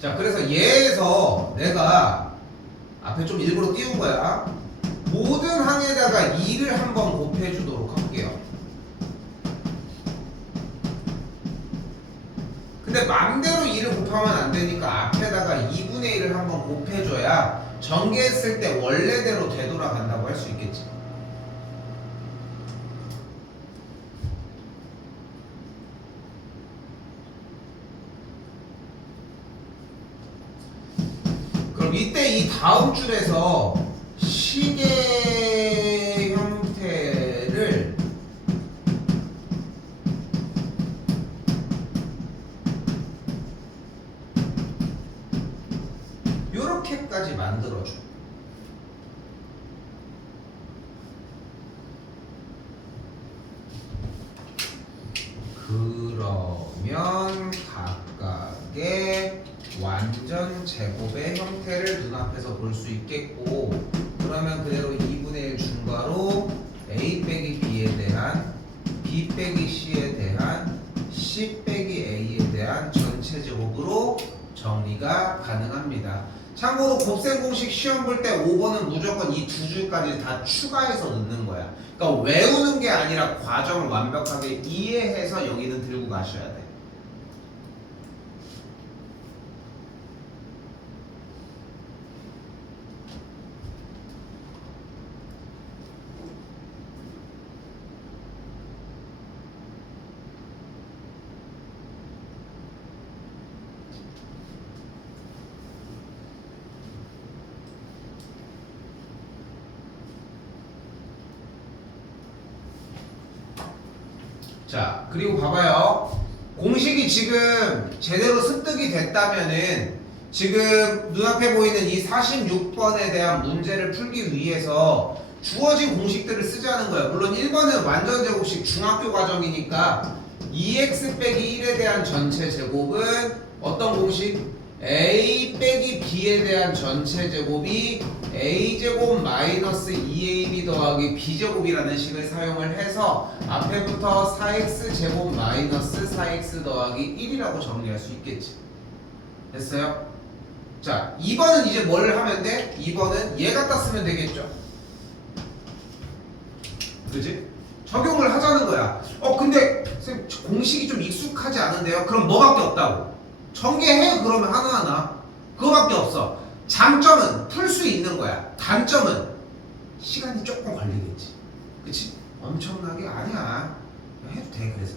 자, 그래서 얘에서 내가 앞에 좀 일부러 띄운 거야. 모든 항에다가 2를 한번 곱해 주도록 할게요. 근데 맘대로 2를 곱하면 안 되니까 앞에다가 2분의 1을 한번 곱해줘야 전개했을 때 원래대로 되돌아간다고 할 수 있겠지. 그럼 이때 이 다음 줄에서 시계 형태를 요렇게까지 만들어줘. 그러면 각각의 완전 제곱의 형태를 눈앞에서 볼 수 있겠고, 그러면 그대로 2분의 1 중괄호 A 빼기 B에 대한 B 빼기 C에 대한 C 빼기 A에 대한 전체 제곱으로 정리가 가능합니다. 참고로 곱셈 공식 시험 볼 때 5번은 무조건 이 두 줄까지 다 추가해서 넣는 거야. 그러니까 외우는 게 아니라 과정을 완벽하게 이해해서 여기는 들고 가셔야 돼. 자, 그리고 봐봐요. 공식이 지금 제대로 습득이 됐다면은 지금 눈앞에 보이는 이 46번에 대한 문제를 풀기 위해서 주어진 공식들을 쓰자는 거예요. 물론 1번은 완전 제곱식 중학교 과정이니까 2x 빼기 1에 대한 전체 제곱은 어떤 공식? a 빼기 b에 대한 전체 제곱이 a제곱 마이너스 2ab 더하기 b제곱이라는 식을 사용을 해서 앞에부터 4x 제곱 마이너스 4x 더하기 1이라고 정리할 수 있겠지. 됐어요? 자, 2번은 이제 뭘 하면 돼? 2번은 얘 갖다 쓰면 되겠죠. 그지? 적용을 하자는 거야. 근데 선생님 공식이 좀 익숙하지 않은데요? 그럼 뭐밖에 없다고? 전개해 그러면 하나하나. 그거밖에 없어. 장점은 풀 수 있는 거야. 단점은 시간이 조금 걸리겠지. 그치? 엄청나게 아니야. 해도 돼. 그래서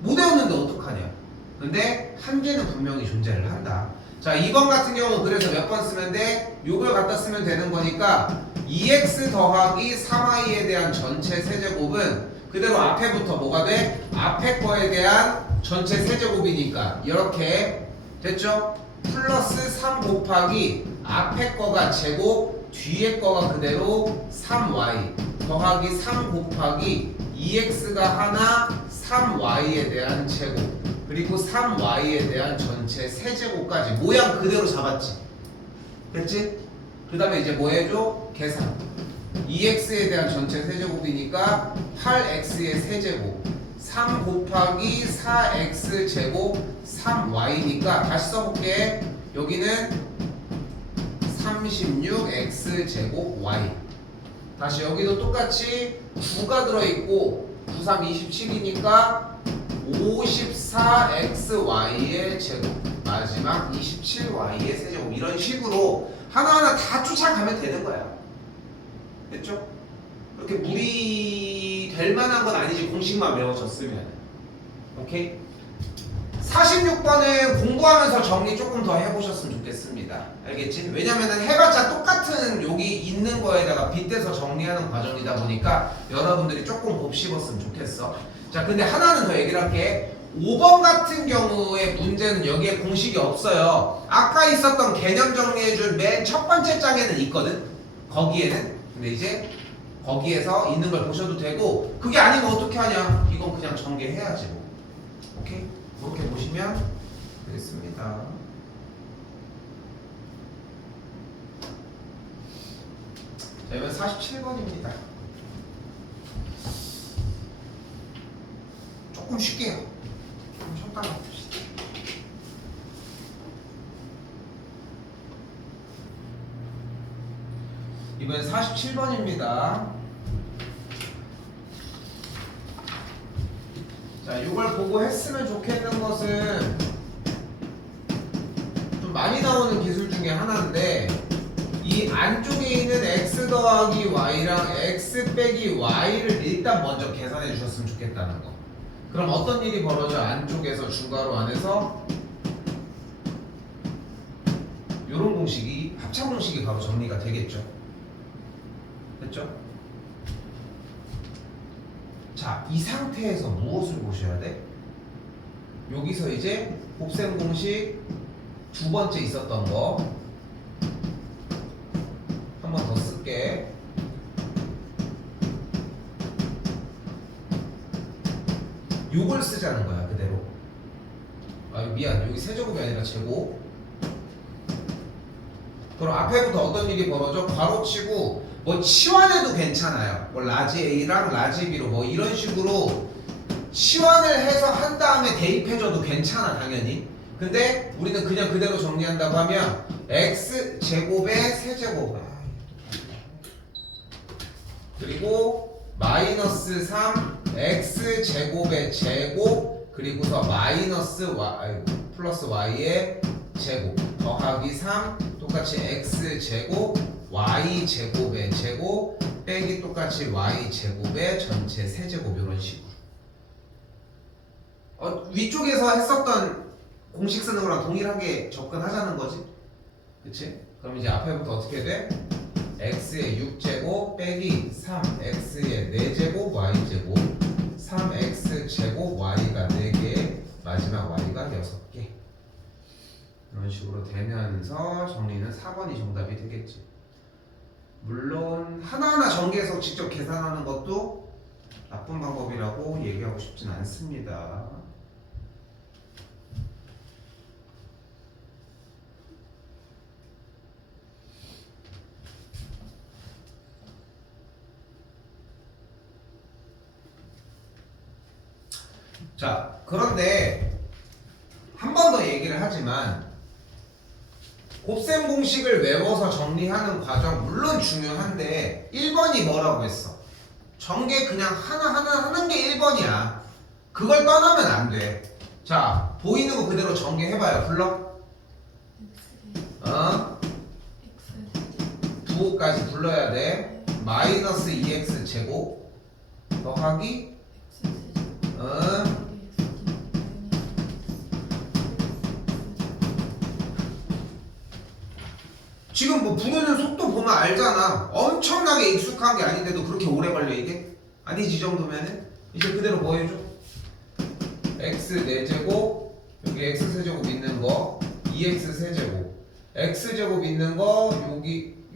못 외웠는데 어떡하냐. 근데 한계는 분명히 존재를 한다. 자, 2번 같은 경우 그래서 몇 번 쓰면 돼? 요걸 갖다 쓰면 되는 거니까 2x 더하기 3y에 대한 전체 세제곱은 그대로 앞에부터 뭐가 돼? 앞에 거에 대한 전체 세제곱이니까 이렇게 됐죠? 플러스 3 곱하기 앞에 거가 제곱, 뒤에 거가 그대로 3y 더하기 3 곱하기 2x가 하나 3y에 대한 제곱 그리고 3y에 대한 전체 세제곱까지 모양 그대로 잡았지. 됐지? 그 다음에 이제 뭐 해줘? 계산. 2x에 대한 전체 세제곱이니까 8x의 세제곱 3 곱하기 4x 제곱 3y니까 다시 써볼게. 여기는 36x 제곱 y. 다시 여기도 똑같이 9가 들어있고 9, 3, 27이니까 54xy의 제곱 마지막 27y의 세제곱 이런 식으로 하나하나 다 쫓아가면 되는 거야. 됐죠? 그렇게 무리 될 만한 건 아니지. 공식만 외워졌으면. 오케이? 46번은 공부하면서 정리 조금 더 해보셨으면 좋겠습니다. 알겠지? 왜냐면은 해봤자 똑같은 여기 있는 거에다가 빗대서 정리하는 과정이다 보니까 여러분들이 조금 곱씹었으면 좋겠어. 자, 근데 하나는 더 얘기를 할게. 5번 같은 경우에 문제는 여기에 공식이 없어요. 아까 있었던 개념 정리해준 맨 첫 번째 장에는 있거든. 거기에는. 근데 이제 거기에서 있는 걸 보셔도 되고 그게 아니면 어떻게 하냐? 이건 그냥 전개해야지 뭐. 오케이? 그렇게 보시면 되겠습니다. 자, 이번 47번입니다. 조금 쉽게 해요. 좀 쉬었다가 봅시다. 이번엔 47번입니다. 자, 이걸 보고 했으면 좋겠는 것은 좀 많이 나오는 기술 중에 하나인데 이 안쪽에 있는 x 더하기 y랑 x 빼기 y를 일단 먼저 계산해 주셨으면 좋겠다는 거. 그럼 어떤 일이 벌어져? 안쪽에서 중괄호 안에서 이런 공식이 합차 공식이 바로 정리가 되겠죠. 됐죠? 자, 이 상태에서 무엇을 보셔야 돼? 여기서 이제 곱셈 공식 두 번째 있었던 거 한 번 더 쓸게. 요걸 쓰자는 거야, 그대로. 아, 미안. 여기 세제곱이 아니라 제곱. 그럼 앞에부터 어떤 일이 벌어져? 괄호치고 뭐 치환해도 괜찮아요. 뭐 라지 A랑 라지 B로 뭐 이런 식으로 치환을 해서 한 다음에 대입해줘도 괜찮아, 당연히. 근데 우리는 그냥 그대로 정리한다고 하면 x제곱의 세제곱 그리고 마이너스 3 x제곱의 제곱 그리고서 마이너스 y 플러스 y의 제곱 더하기 3 똑같이 x제곱 y제곱의 제곱 빼기 똑같이 y제곱의 전체 세제곱 이런 식으로 위쪽에서 했었던 공식 쓰는 거랑 동일하게 접근하자는 거지 그치? 그럼 이제 앞에부터 어떻게 돼? x의 6제곱 빼기 3x의 4제곱 y제곱 3x제곱 y가 4개 마지막 y가 6개 이런 식으로 되면서 정리는 4번이 정답이 되겠지 물론 하나하나 전개해서 직접 계산하는 것도 나쁜 방법이라고 얘기하고 싶진 않습니다 자, 그런데 한 번 더 얘기를 하지만 곱셈 공식을 외워서 정리하는 과정 물론 중요한데 1번이 뭐라고 했어? 전개 그냥 하나하나 하는 게 1번이야. 그걸 떠나면 안 돼. 자, 보이는 거 그대로 전개해봐요. 불러? 부호까지 불러야 돼. 마이너스 2x 제곱 더하기 지금 뭐 부르는 속도 보면 알잖아. 엄청나게 익숙한 게 아닌데도 그렇게 오래 걸려 이게? 아니지 이 정도면은? 이제 그대로 뭐 해줘? x 4제곱 여기 x 세제곱 있는 거 2x 세제곱 x제곱 있는 거 여기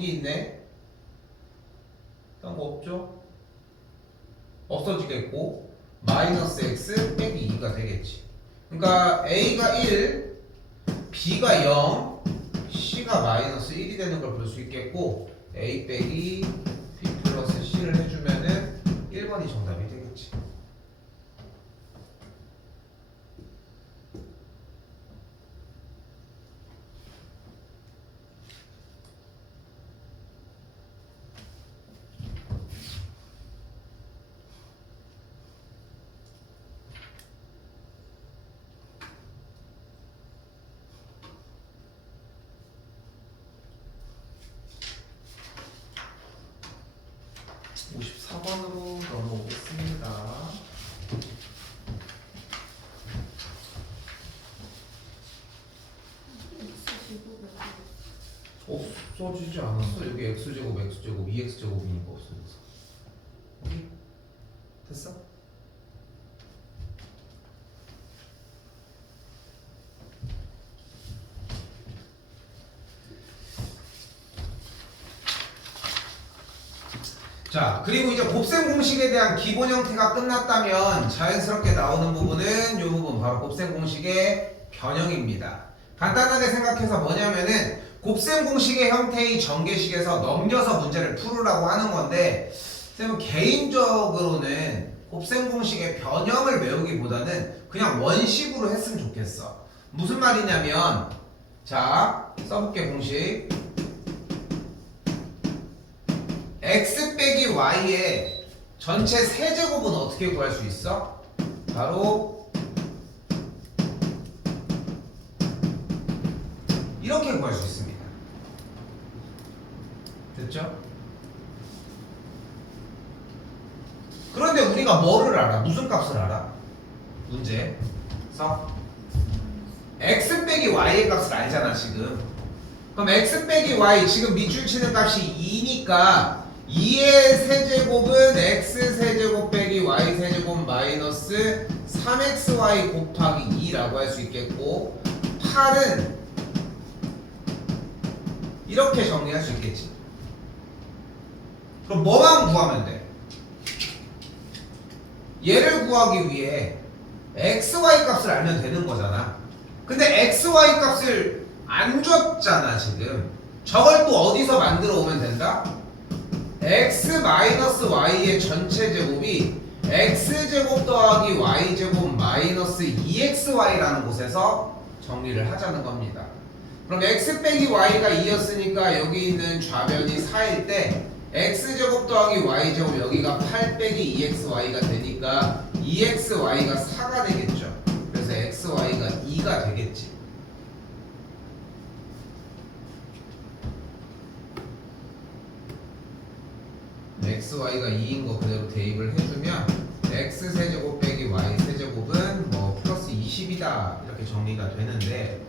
있네. 딴 거 없죠? 없어지겠고 마이너스 x 빼기 2가 되겠지. 그러니까 a가 1 b가 0 C가 마이너스 1이 되는 걸 볼 수 있겠고 A 빼기 B 플러스 C를 해주면은 1번이 정답이 되겠지. 번으로 넘어오겠습니다. 없어지지 않았어? 여기 x제곱, x제곱, 2x제곱이니까 없어졌어. 여기 됐어? 자, 그리고 이제 곱셈 공식에 대한 기본 형태가 끝났다면 자연스럽게 나오는 부분은 이 부분 바로 곱셈 공식의 변형입니다. 간단하게 생각해서 뭐냐면은 곱셈 공식의 형태의 전개식에서 넘겨서 문제를 풀으라고 하는 건데 쌤은 개인적으로는 곱셈 공식의 변형을 외우기보다는 그냥 원식으로 했으면 좋겠어. 무슨 말이냐면 자, 써볼게 공식 x 빼기 y의 전체 세제곱은 어떻게 구할 수 있어? 바로 이렇게 구할 수 있습니다. 됐죠? 그런데 우리가 뭐를 알아? 무슨 값을 알아? 문제 써 x 빼기 y의 값을 알잖아 지금. 그럼 x 빼기 y 지금 밑줄 치는 값이 2니까 2의 세제곱은 x 세제곱 빼기 y 세제곱 마이너스 3xy 곱하기 2라고 할 수 있겠고 8은 이렇게 정리할 수 있겠지. 그럼 뭐만 구하면 돼? 얘를 구하기 위해 xy 값을 알면 되는 거잖아. 근데 xy 값을 안 줬잖아 지금. 저걸 또 어디서 만들어 오면 된다? x-y의 전체 제곱이 x제곱 더하기 y제곱 마이너스 2xy라는 곳에서 정리를 하자는 겁니다. 그럼 x 빼기 y가 2였으니까 여기 있는 좌변이 4일 때 x제곱 더하기 y제곱 여기가 8 빼기 2xy가 되니까 2xy가 4가 되겠죠. 그래서 xy가 2가 되겠지. xy가 2인 거 그대로 대입을 해주면 x세제곱 빼기 y세제곱은 뭐 플러스 20이다 이렇게 정리가 되는데,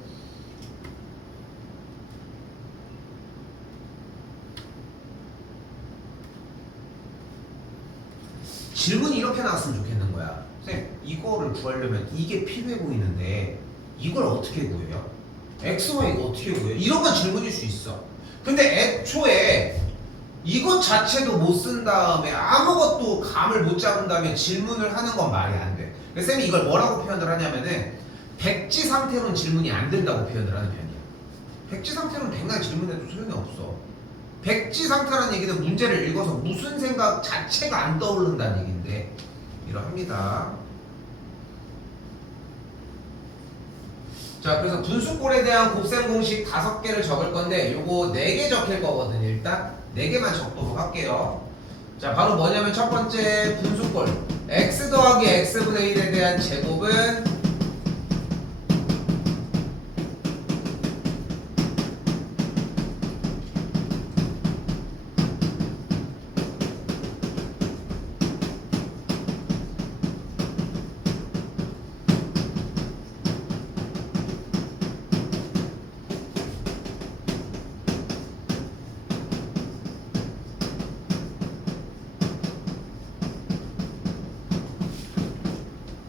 질문이 이렇게 나왔으면 좋겠는 거야. 선생님, 이거를 구하려면 이게 필요해 보이는데 이걸 어떻게 구해요? xy 이거 어떻게 구해요? 이런 건 질문일 수 있어. 근데 애초에 이것 자체도 못 쓴 다음에 아무것도 감을 못 잡은 다음에 질문을 하는 건 말이 안 돼. 그래서 쌤이 이걸 뭐라고 표현을 하냐면은 백지 상태로는 질문이 안 된다고 표현을 하는 편이야. 백지 상태로는 백날 질문해도 소용이 없어. 백지 상태라는 얘기는 문제를 읽어서 무슨 생각 자체가 안 떠오른다는 얘기인데 이러합니다. 자, 그래서 분수꼴에 대한 곱셈 공식 5개를 적을 건데 요거 4개 적힐 거거든요. 일단 4개만 적도록 할게요. 자, 바로 뭐냐면 첫 번째 분수꼴 x 더하기 x분의 1에 대한 제곱은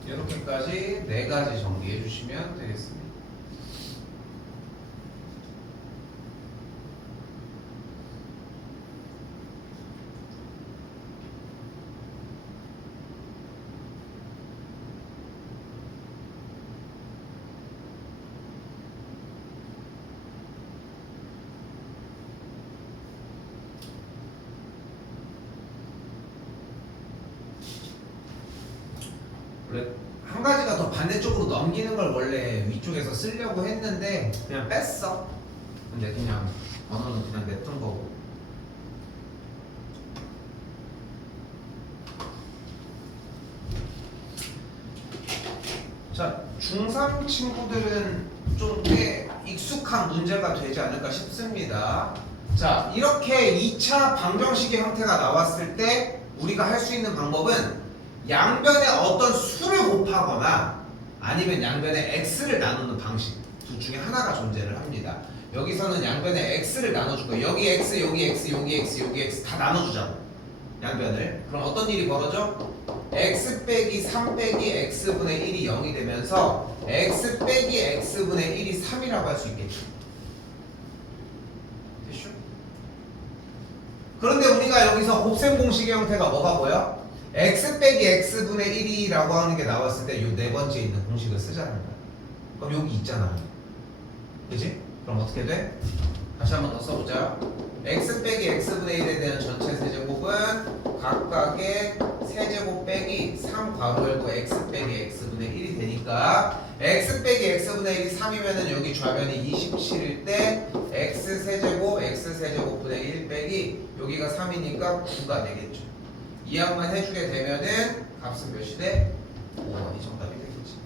이렇게까지 4가지 정리해 주시면 되겠습니다. 원래 한 가지가 더 반대쪽으로 넘기는 걸 원래 위쪽에서 쓰려고 했는데 그냥 뺐어. 근데 그냥 언어는 그냥 냈던 거고. 자, 중3 친구들은 좀 꽤 익숙한 문제가 되지 않을까 싶습니다. 자, 이렇게 2차 방정식의 형태가 나왔을 때 우리가 할 수 있는 방법은 양변에 어떤 수를 곱하거나 아니면 양변에 x를 나누는 방식 둘 중에 하나가 존재를 합니다. 여기서는 양변에 x를 나눠줄 거예요. 여기 x, 여기 x, 여기 x, 여기 x 다 나눠주자고 양변을. 그럼 어떤 일이 벌어져? x 빼기 3 빼기 x분의 1이 0이 되면서 x 빼기 x분의 1이 3이라고 할 수 있겠죠. 됐죠? 그런데 우리가 여기서 곱셈 공식의 형태가 뭐가 보여? x 빼기 x분의 1이라고 하는 게 나왔을 때 이 4번째 있는 공식을 쓰자는 거야. 그럼 여기 있잖아. 그치? 그럼 어떻게 돼? 다시 한번 더 써보자. x 빼기 x분의 1에 대한 전체 세제곱은 각각의 세제곱 빼기 3 괄호 열고 x 빼기 x분의 1이 되니까 x 빼기 x분의 1이 3이면은 여기 좌변이 27일 때 x 세제곱분의 1 빼기 여기가 3이니까 9가 되겠죠. 이항만 해주게 되면은 값은 몇이 돼? 5번이 정답이 되겠지.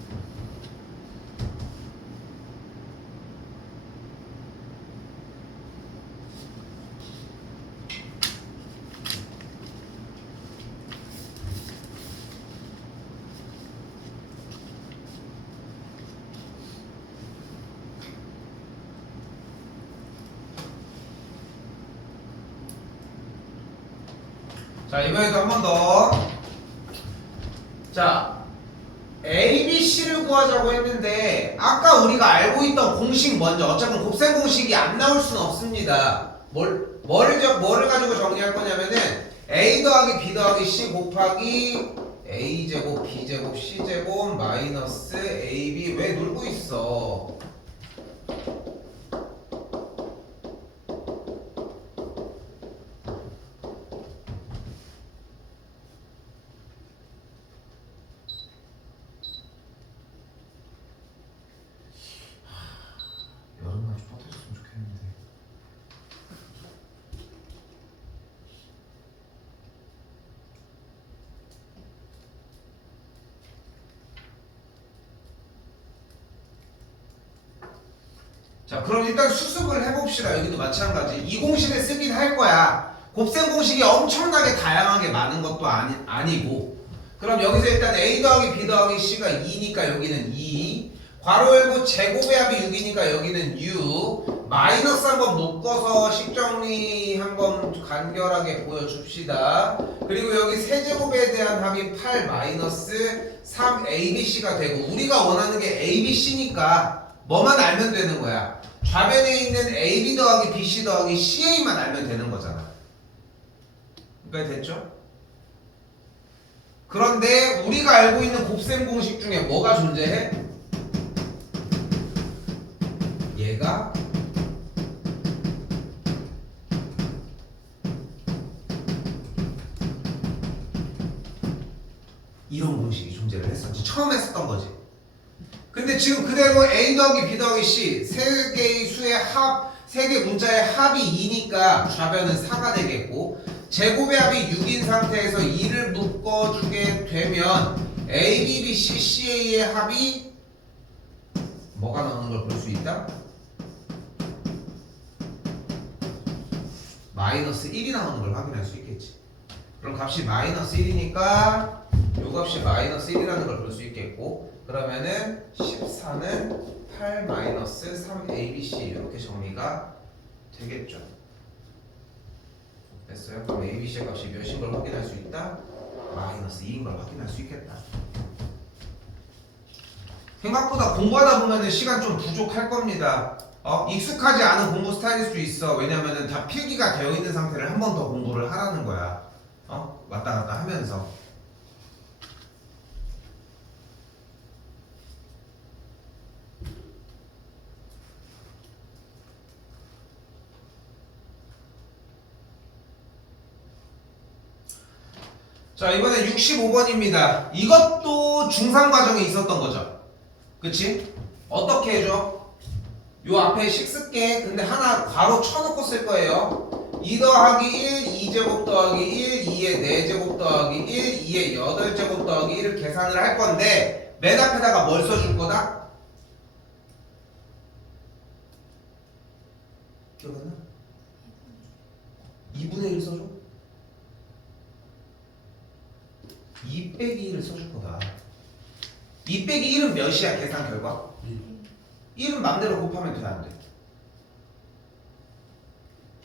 자, 이번에도 한 번 더. 자, A, B, C를 구하자고 했는데 아까 우리가 알고 있던 공식 먼저 어차피 곱셈 공식이 안 나올 수는 없습니다. 뭐를 가지고 정리할 거냐면은 A 더하기 B 더하기 C 곱하기 A제곱 B제곱 C제곱 마이너스 AB. 왜 놀고 있어? 자, 그럼 일단 수습을 해봅시다. 여기도 마찬가지. 이 공식을 쓰긴 할 거야. 곱셈 공식이 엄청나게 다양하게 많은 것도 아니고. 그럼 여기서 일단 A 더하기 B 더하기 C가 2니까 여기는 2. 괄호 열고 제곱의 합이 6이니까 여기는 6. 마이너스 한번 묶어서 식정리 한번 간결하게 보여줍시다. 그리고 여기 세제곱에 대한 합이 8 마이너스 3ABC가 되고, 우리가 원하는 게 ABC니까 뭐만 알면 되는 거야. 좌변에 있는 AB 더하기 BC 더하기 CA만 알면 되는 거잖아. 그러니까 됐죠? 그런데 우리가 알고 있는 곱셈 공식 중에 뭐가 존재해? 얘가 이런 공식이 존재를 했었지. 처음 했었던 거지. 근데 지금 그대로 A 더하기 B 더하기 C 세 개의 수의 합, 세 개 문자의 합이 2니까 좌변은 4가 되겠고, 제곱의 합이 6인 상태에서 2를 묶어주게 되면 A, B, B, C, CA의 합이 뭐가 나오는 걸 볼 수 있다? 마이너스 1이 나오는 걸 확인할 수 있겠지. 그럼 값이 마이너스 1이니까 요 값이 마이너스 1이라는 걸 볼 수 있겠고, 그러면은 14는 8 마이너스 3ABC 이렇게 정리가 되겠죠. 됐어요? 그럼 ABC의 값이 몇인 걸 확인할 수 있다? 마이너스 2인 걸 확인할 수 있겠다. 생각보다 공부하다 보면은 시간 좀 부족할 겁니다. 익숙하지 않은 공부 스타일일 수 있어. 왜냐면은 다 필기가 되어 있는 상태를 한 번 더 공부를 하라는 거야. 왔다 갔다 하면서. 자, 이번엔 65번입니다. 이것도 중상 과정에 있었던 거죠. 그치? 어떻게 해줘? 요 앞에 식 쓸게. 근데 하나 괄호 쳐놓고 쓸 거예요. 2 더하기 1, 2제곱 더하기 1, 2의 4제곱 더하기 1, 2의 8제곱 더하기 1을 계산을 할 건데, 맨 앞에다가 뭘 써줄 거다? 기억나? 2분의 1 써줘? 2 빼기 1을 써줄 거다. 2 빼기 1은 몇이야, 계산 결과? 1은 맘대로 곱하면 돼, 안 돼?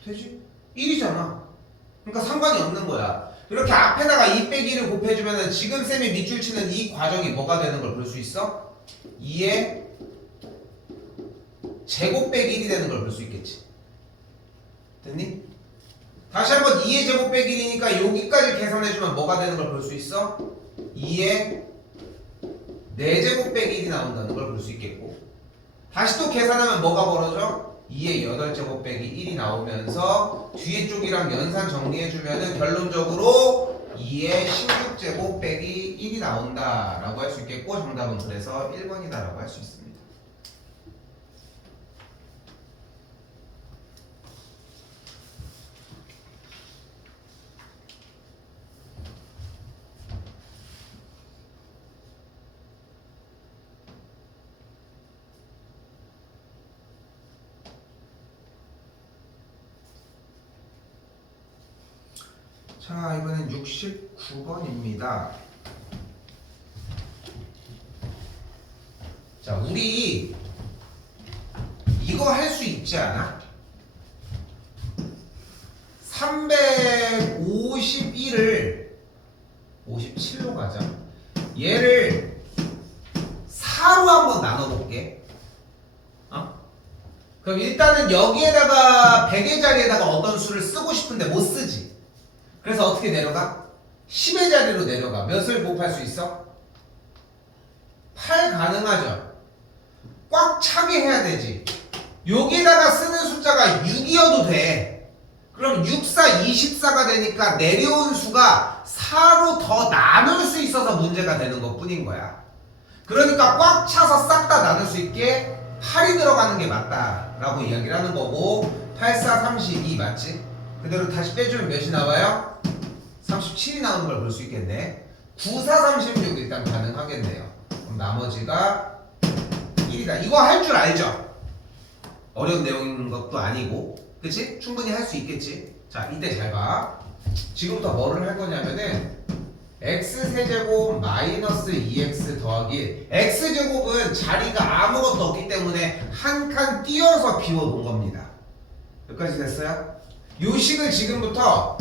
되지? 1이잖아. 그러니까 상관이 없는 거야. 이렇게 앞에다가 2 빼기 1을 곱해주면 지금 쌤이 밑줄 치는 이 과정이 뭐가 되는 걸 볼 수 있어? 2의 제곱 빼기 1이 되는 걸 볼 수 있겠지. 됐니? 다시 한번 2의 제곱 빼기 1이니까 여기까지 계산해주면 뭐가 되는 걸 볼 수 있어? 2의 4제곱 빼기 1이 나온다는 걸 볼 수 있겠고, 다시 또 계산하면 뭐가 벌어져? 2의 8제곱 빼기 1이 나오면서 뒤에 쪽이랑 연산 정리해주면은 결론적으로 2의 16제곱 빼기 1이 나온다 라고 할 수 있겠고, 정답은 그래서 1번이다 라고 할 수 있습니다. 자, 이번엔 69번입니다. 자, 우리 이거 할 수 있지 않아? 351을 57로 가자. 얘를 4로 한번 나눠볼게. 그럼 일단은 여기에다가 100의 자리에다가 어떤 수를 쓰고 싶은데 못 쓰지. 그래서 어떻게 내려가? 10의 자리로 내려가. 몇을 곱할 수 있어? 8 가능하죠? 꽉 차게 해야 되지. 여기다가 쓰는 숫자가 6이어도 돼. 그럼 6, 4, 24가 되니까 내려온 수가 4로 더 나눌 수 있어서 문제가 되는 것 뿐인 거야. 그러니까 꽉 차서 싹 다 나눌 수 있게 8이 들어가는 게 맞다라고 이야기를 하는 거고, 8, 4, 32 맞지? 그대로 다시 빼주면 몇이 나와요? 37이 나오는 걸 볼 수 있겠네. 9, 4, 36 일단 가능하겠네요. 그럼 나머지가 1이다. 이거 할 줄 알죠? 어려운 내용인 것도 아니고, 그치? 충분히 할 수 있겠지? 자, 이때 잘 봐. 지금부터 뭐를 할 거냐면은 x세제곱 마이너스 2x 더하기 x제곱은 자리가 아무것도 없기 때문에 한 칸 띄어서 비워 놓은 겁니다. 여기까지 됐어요? 요 식을 지금부터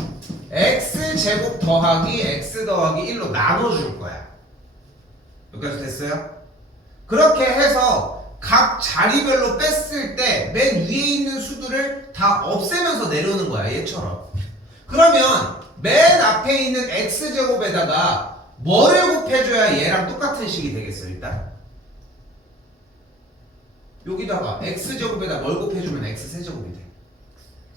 x제곱 더하기 x 더하기 1로 나눠줄 거야. 여기까지 됐어요? 그렇게 해서 각 자리별로 뺐을 때 맨 위에 있는 수들을 다 없애면서 내려오는 거야, 얘처럼. 그러면 맨 앞에 있는 x제곱에다가 뭐를 곱해줘야 얘랑 똑같은 식이 되겠어, 일단? 여기다가 x제곱에다 뭘 곱해주면 x세제곱이 돼.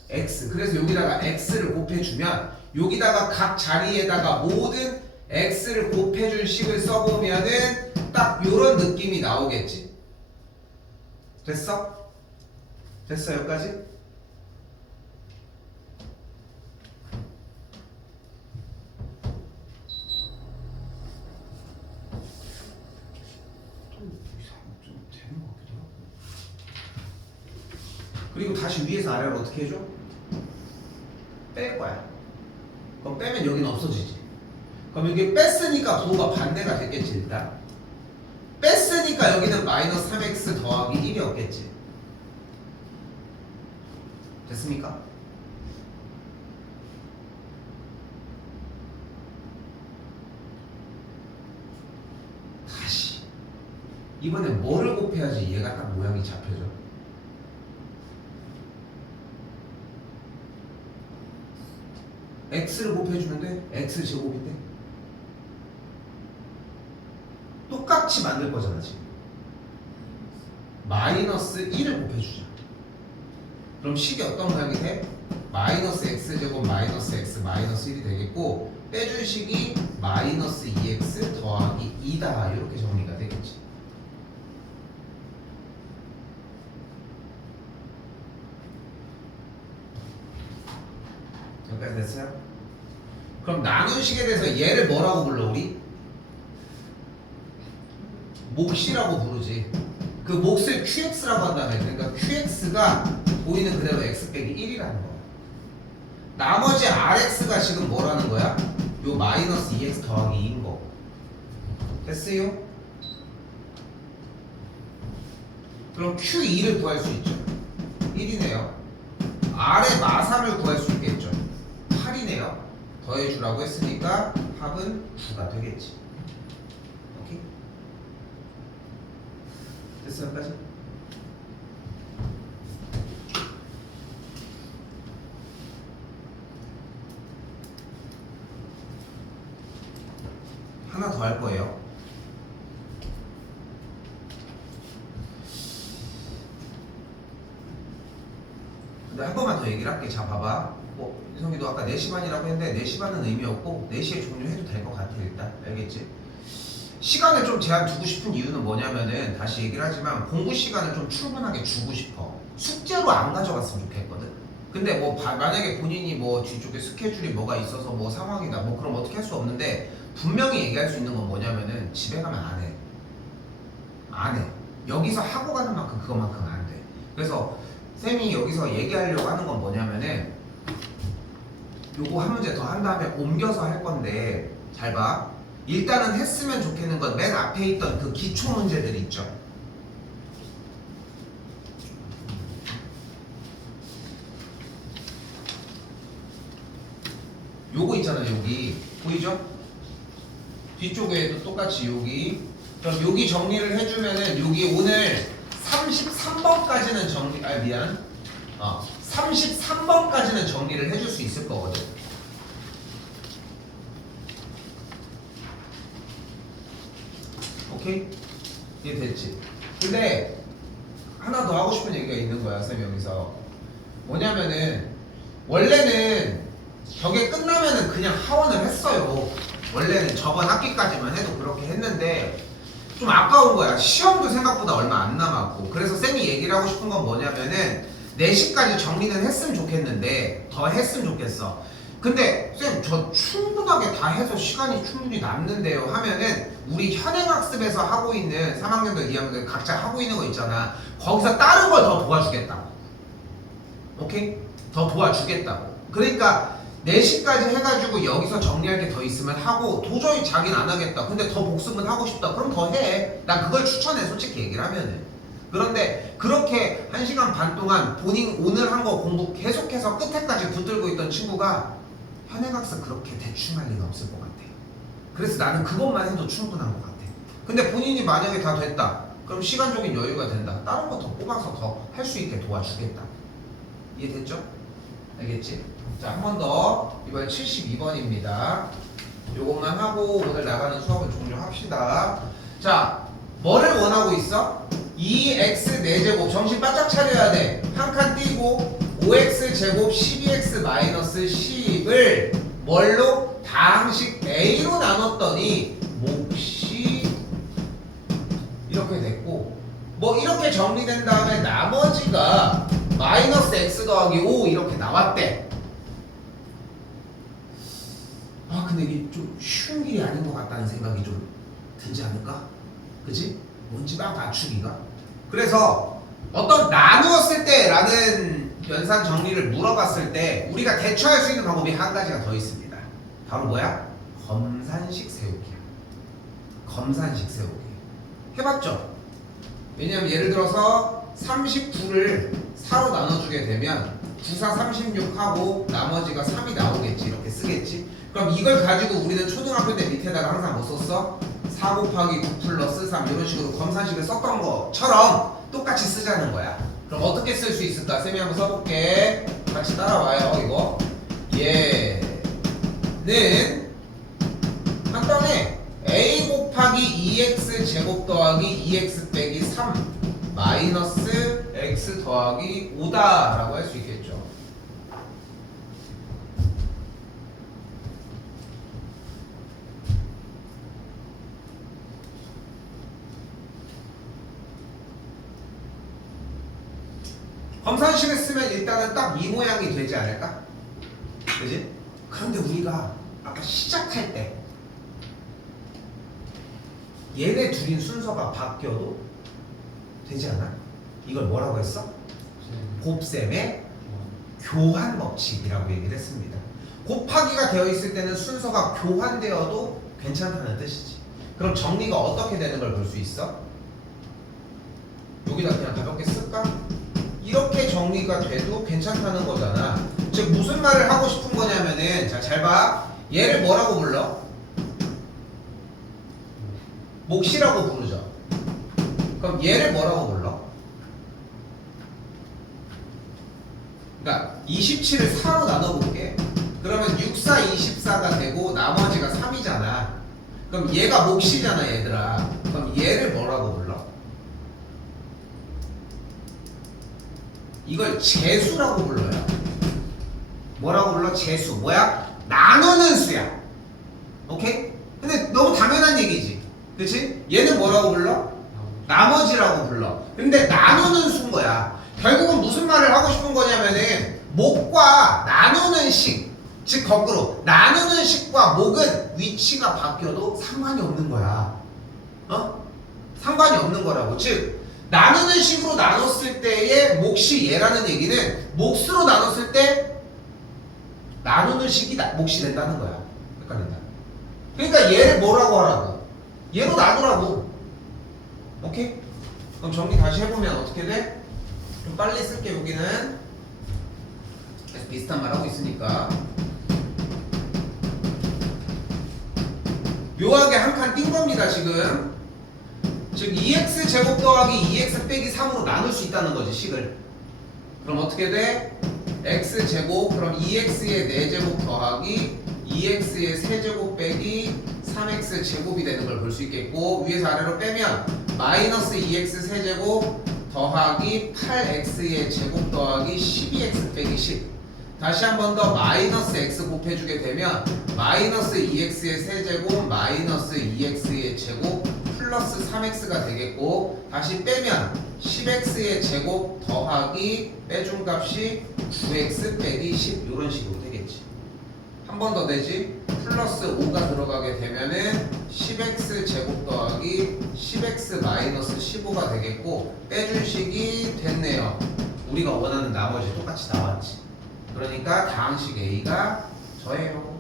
x. 그래서 여기다가 x를 곱해주면 여기다가 각 자리에다가 모든 x를 곱해줄 식을 써보면은 딱 요런 느낌이 나오겠지. 됐어? 됐어, 여기까지? 좀 되는 것 같기도 하고. 그리고 다시 위에서 아래로 어떻게 해줘? 뺄 거야. 그럼 빼면 여기는 없어지지. 그럼 여기 뺐으니까 부호가 반대가 됐겠지, 일단. 뺐으니까 여기는 마이너스 3x 더하기 1이 없겠지. 됐습니까? 다시. 이번엔 뭐를 곱해야지 얘가 딱 모양이 잡혀져? x를 곱해주면 돼. x제곱인데 똑같이 만들 거잖아 지금. 마이너스 1을 곱해주자. 그럼 식이 어떤 모양이 돼? 마이너스 x제곱 마이너스 x 마이너스 1이 되겠고 빼줄 식이 마이너스 2x 더하기 2다. 이렇게 정리가 되겠지. 여기까지 됐어요? 그럼 나눈식에 대해서 얘를 뭐라고 불러 우리? 몫이라고 부르지. 그 몫을 qx라고 한다면 그러니까 qx가 보이는 그대로 x 빼기 1이라는 거야. 나머지 rx가 지금 뭐라는 거야? 요 마이너스 2x 더하기 2인 거. 됐어요? 그럼 q2를 구할 수 있죠. 1이네요. r의 마삼을 구할 수 있겠죠. 8이네요. 더해주라고 했으니까 합은 9가 되겠지. 오케이? 됐어, 여기까지? 하나 더 할 거예요. 근데 한 번만 더 얘기를 할게. 자, 봐봐. 유성이도 아까 4시 반이라고 했는데 4시 반은 의미 없고 4시에 종료해도 될 것 같아. 일단 알겠지? 시간을 좀 제한 두고 싶은 이유는 뭐냐면은 다시 얘기를 하지만 공부 시간을 좀 충분하게 주고 싶어. 숙제로 안 가져갔으면 좋겠거든. 근데 뭐 만약에 본인이 뭐 뒤쪽에 스케줄이 뭐가 있어서 뭐 상황이다 뭐 그럼 어떻게 할 수 없는데 분명히 얘기할 수 있는 건 뭐냐면은 집에 가면 안 해. 여기서 하고 가는 만큼 그것만큼 안 돼. 그래서 쌤이 여기서 얘기하려고 하는 건 뭐냐면은 요거 한 문제 더 한 다음에 옮겨서 할 건데 잘 봐. 일단은 했으면 좋겠는 건 맨 앞에 있던 그 기초 문제들 있죠. 요거 있잖아요. 여기 보이죠? 뒤쪽에도 똑같이 여기. 그럼 여기 정리를 해주면은 여기 오늘 33번까지는 정리. 33번까지는 정리를 해줄 수 있을 거거든. 오케이? 이해 됐지? 근데 하나 더 하고 싶은 얘기가 있는 거야, 쌤 여기서. 뭐냐면은 원래는 저게 끝나면은 그냥 하원을 했어요. 원래는 저번 학기까지만 해도 그렇게 했는데 좀 아까운 거야. 시험도 생각보다 얼마 안 남았고. 그래서 쌤이 얘기를 하고 싶은 건 뭐냐면은 4시까지 정리는 했으면 좋겠는데 더 했으면 좋겠어. 근데 쌤 저 충분하게 다 해서 시간이 충분히 남는데요 하면은 우리 현행학습에서 하고 있는 3학년들 2학년들 각자 하고 있는 거 있잖아. 거기서 다른 걸 더 도와주겠다고. 오케이? 더 도와주겠다고. 그러니까 4시까지 해가지고 여기서 정리할 게 더 있으면 하고 도저히 자기는 안 하겠다. 근데 더 복습은 하고 싶다. 그럼 더 해. 난 그걸 추천해 솔직히 얘기를 하면은. 그런데 그렇게 1시간 반 동안 본인 오늘 한 거 공부 계속해서 끝에까지 붙들고 있던 친구가 현행학습 그렇게 대충 할 리가 없을 것 같아. 그래서 나는 그것만 해도 충분한 것 같아. 근데 본인이 만약에 다 됐다. 그럼 시간적인 여유가 된다. 다른 거 더 뽑아서 더 할 수 있게 도와주겠다. 이해됐죠? 알겠지? 자, 한 번 더. 이번엔 72번입니다. 요것만 하고 오늘 나가는 수업은 종료합시다. 자, 뭐를 원하고 있어? 2x 4제곱 정신 바짝 차려야 돼. 한 칸 띄고 5x 제곱 12x 마이너스 10을 뭘로? 다항식 a로 나눴더니 몫이 이렇게 됐고 뭐 이렇게 정리된 다음에 나머지가 마이너스 x 더하기 5 이렇게 나왔대. 아 근데 이게 좀 쉬운 길이 아닌 것 같다는 생각이 좀 들지 않을까? 그치? 뭔지 막 맞추기가. 그래서 어떤 나누었을 때 라는 연산 정리를 물어봤을 때 우리가 대처할 수 있는 방법이 한 가지가 더 있습니다. 바로 뭐야? 검산식 세우기야. 검산식 세우기. 해봤죠? 왜냐면 예를 들어서 39를 4로 나눠주게 되면 9사 36하고 나머지가 3이 나오겠지. 이렇게 쓰겠지. 그럼 이걸 가지고 우리는 초등학교 때 밑에다가 항상 뭐 썼어? 4 곱하기 9 플러스 3 이런 식으로 검산식을 썼던 것처럼 똑같이 쓰자는 거야. 그럼 어떻게 쓸 수 있을까? 쌤이 한번 써볼게. 같이 따라와요. 이거 얘는 간단해. a 곱하기 2x 제곱 더하기 2x 빼기 3 마이너스 x 더하기 5다 라고 할 수 있겠죠. 검산식을 쓰면 일단은 딱 이 모양이 되지 않을까? 그지? 그런데 우리가 아까 시작할 때 얘네 둘인 순서가 바뀌어도 되지 않아? 이걸 뭐라고 했어? 곱셈의 교환 법칙이라고 얘기를 했습니다. 곱하기가 되어 있을 때는 순서가 교환되어도 괜찮다는 뜻이지. 그럼 정리가 어떻게 되는 걸 볼 수 있어? 여기다 그냥 가볍게 쓸까? 이렇게 정리가 돼도 괜찮다는 거잖아. 즉 무슨 말을 하고 싶은 거냐면은 자, 잘 봐. 얘를 뭐라고 불러? 몫이라고 부르죠. 그럼 얘를 뭐라고 불러? 그러니까 27을 4로 나눠볼게. 그러면 6, 4, 24가 되고 나머지가 3이잖아. 그럼 얘가 몫이잖아 얘들아. 그럼 얘를 뭐라고 불러? 이걸 재수라고 불러요. 뭐라고 불러? 재수. 뭐야? 나누는 수야. 오케이? 근데 너무 당연한 얘기지. 그치? 얘는 뭐라고 불러? 나머지라고 불러. 근데 나누는 수인 거야. 결국은 무슨 말을 하고 싶은 거냐면은 목과 나누는 식, 즉 거꾸로 나누는 식과 목은 위치가 바뀌어도 상관이 없는 거야. 어? 상관이 없는 거라고. 즉 나누는 식으로 나눴을 때의 몫이 얘라는 얘기는 몫으로 나눴을 때 나누는 식이 몫이 된다는 거야. 헷갈린다. 그러니까 얘를 뭐라고 하라고? 얘로 나누라고. 오케이? 그럼 정리 다시 해보면 어떻게 돼? 좀 빨리 쓸게 여기는. 계속 비슷한 말 하고 있으니까. 묘하게 한 칸 띈 겁니다 지금. 즉 2x 제곱 더하기 2x 빼기 3으로 나눌 수 있다는 거지 식을. 그럼 어떻게 돼? x 제곱 그럼 2x의 4제곱 더하기 2x의 세제곱 빼기 3x 제곱이 되는 걸 볼 수 있겠고 위에서 아래로 빼면 마이너스 2x 세제곱 더하기 8x의 제곱 더하기 12x 빼기 10 다시 한 번 더 마이너스 x 곱해주게 되면 마이너스 2x의 세제곱 마이너스 2x의 제곱 플러스 3x가 되겠고 다시 빼면 10x의 제곱 더하기 빼준 값이 9x 빼기 10 이런 식으로 되겠지. 한 번 더 되지? 플러스 5가 들어가게 되면은 10x 제곱 더하기 10x 마이너스 15가 되겠고 빼준 식이 됐네요. 우리가 원하는 나머지 똑같이 나왔지. 그러니까 다항식 A가 저예요.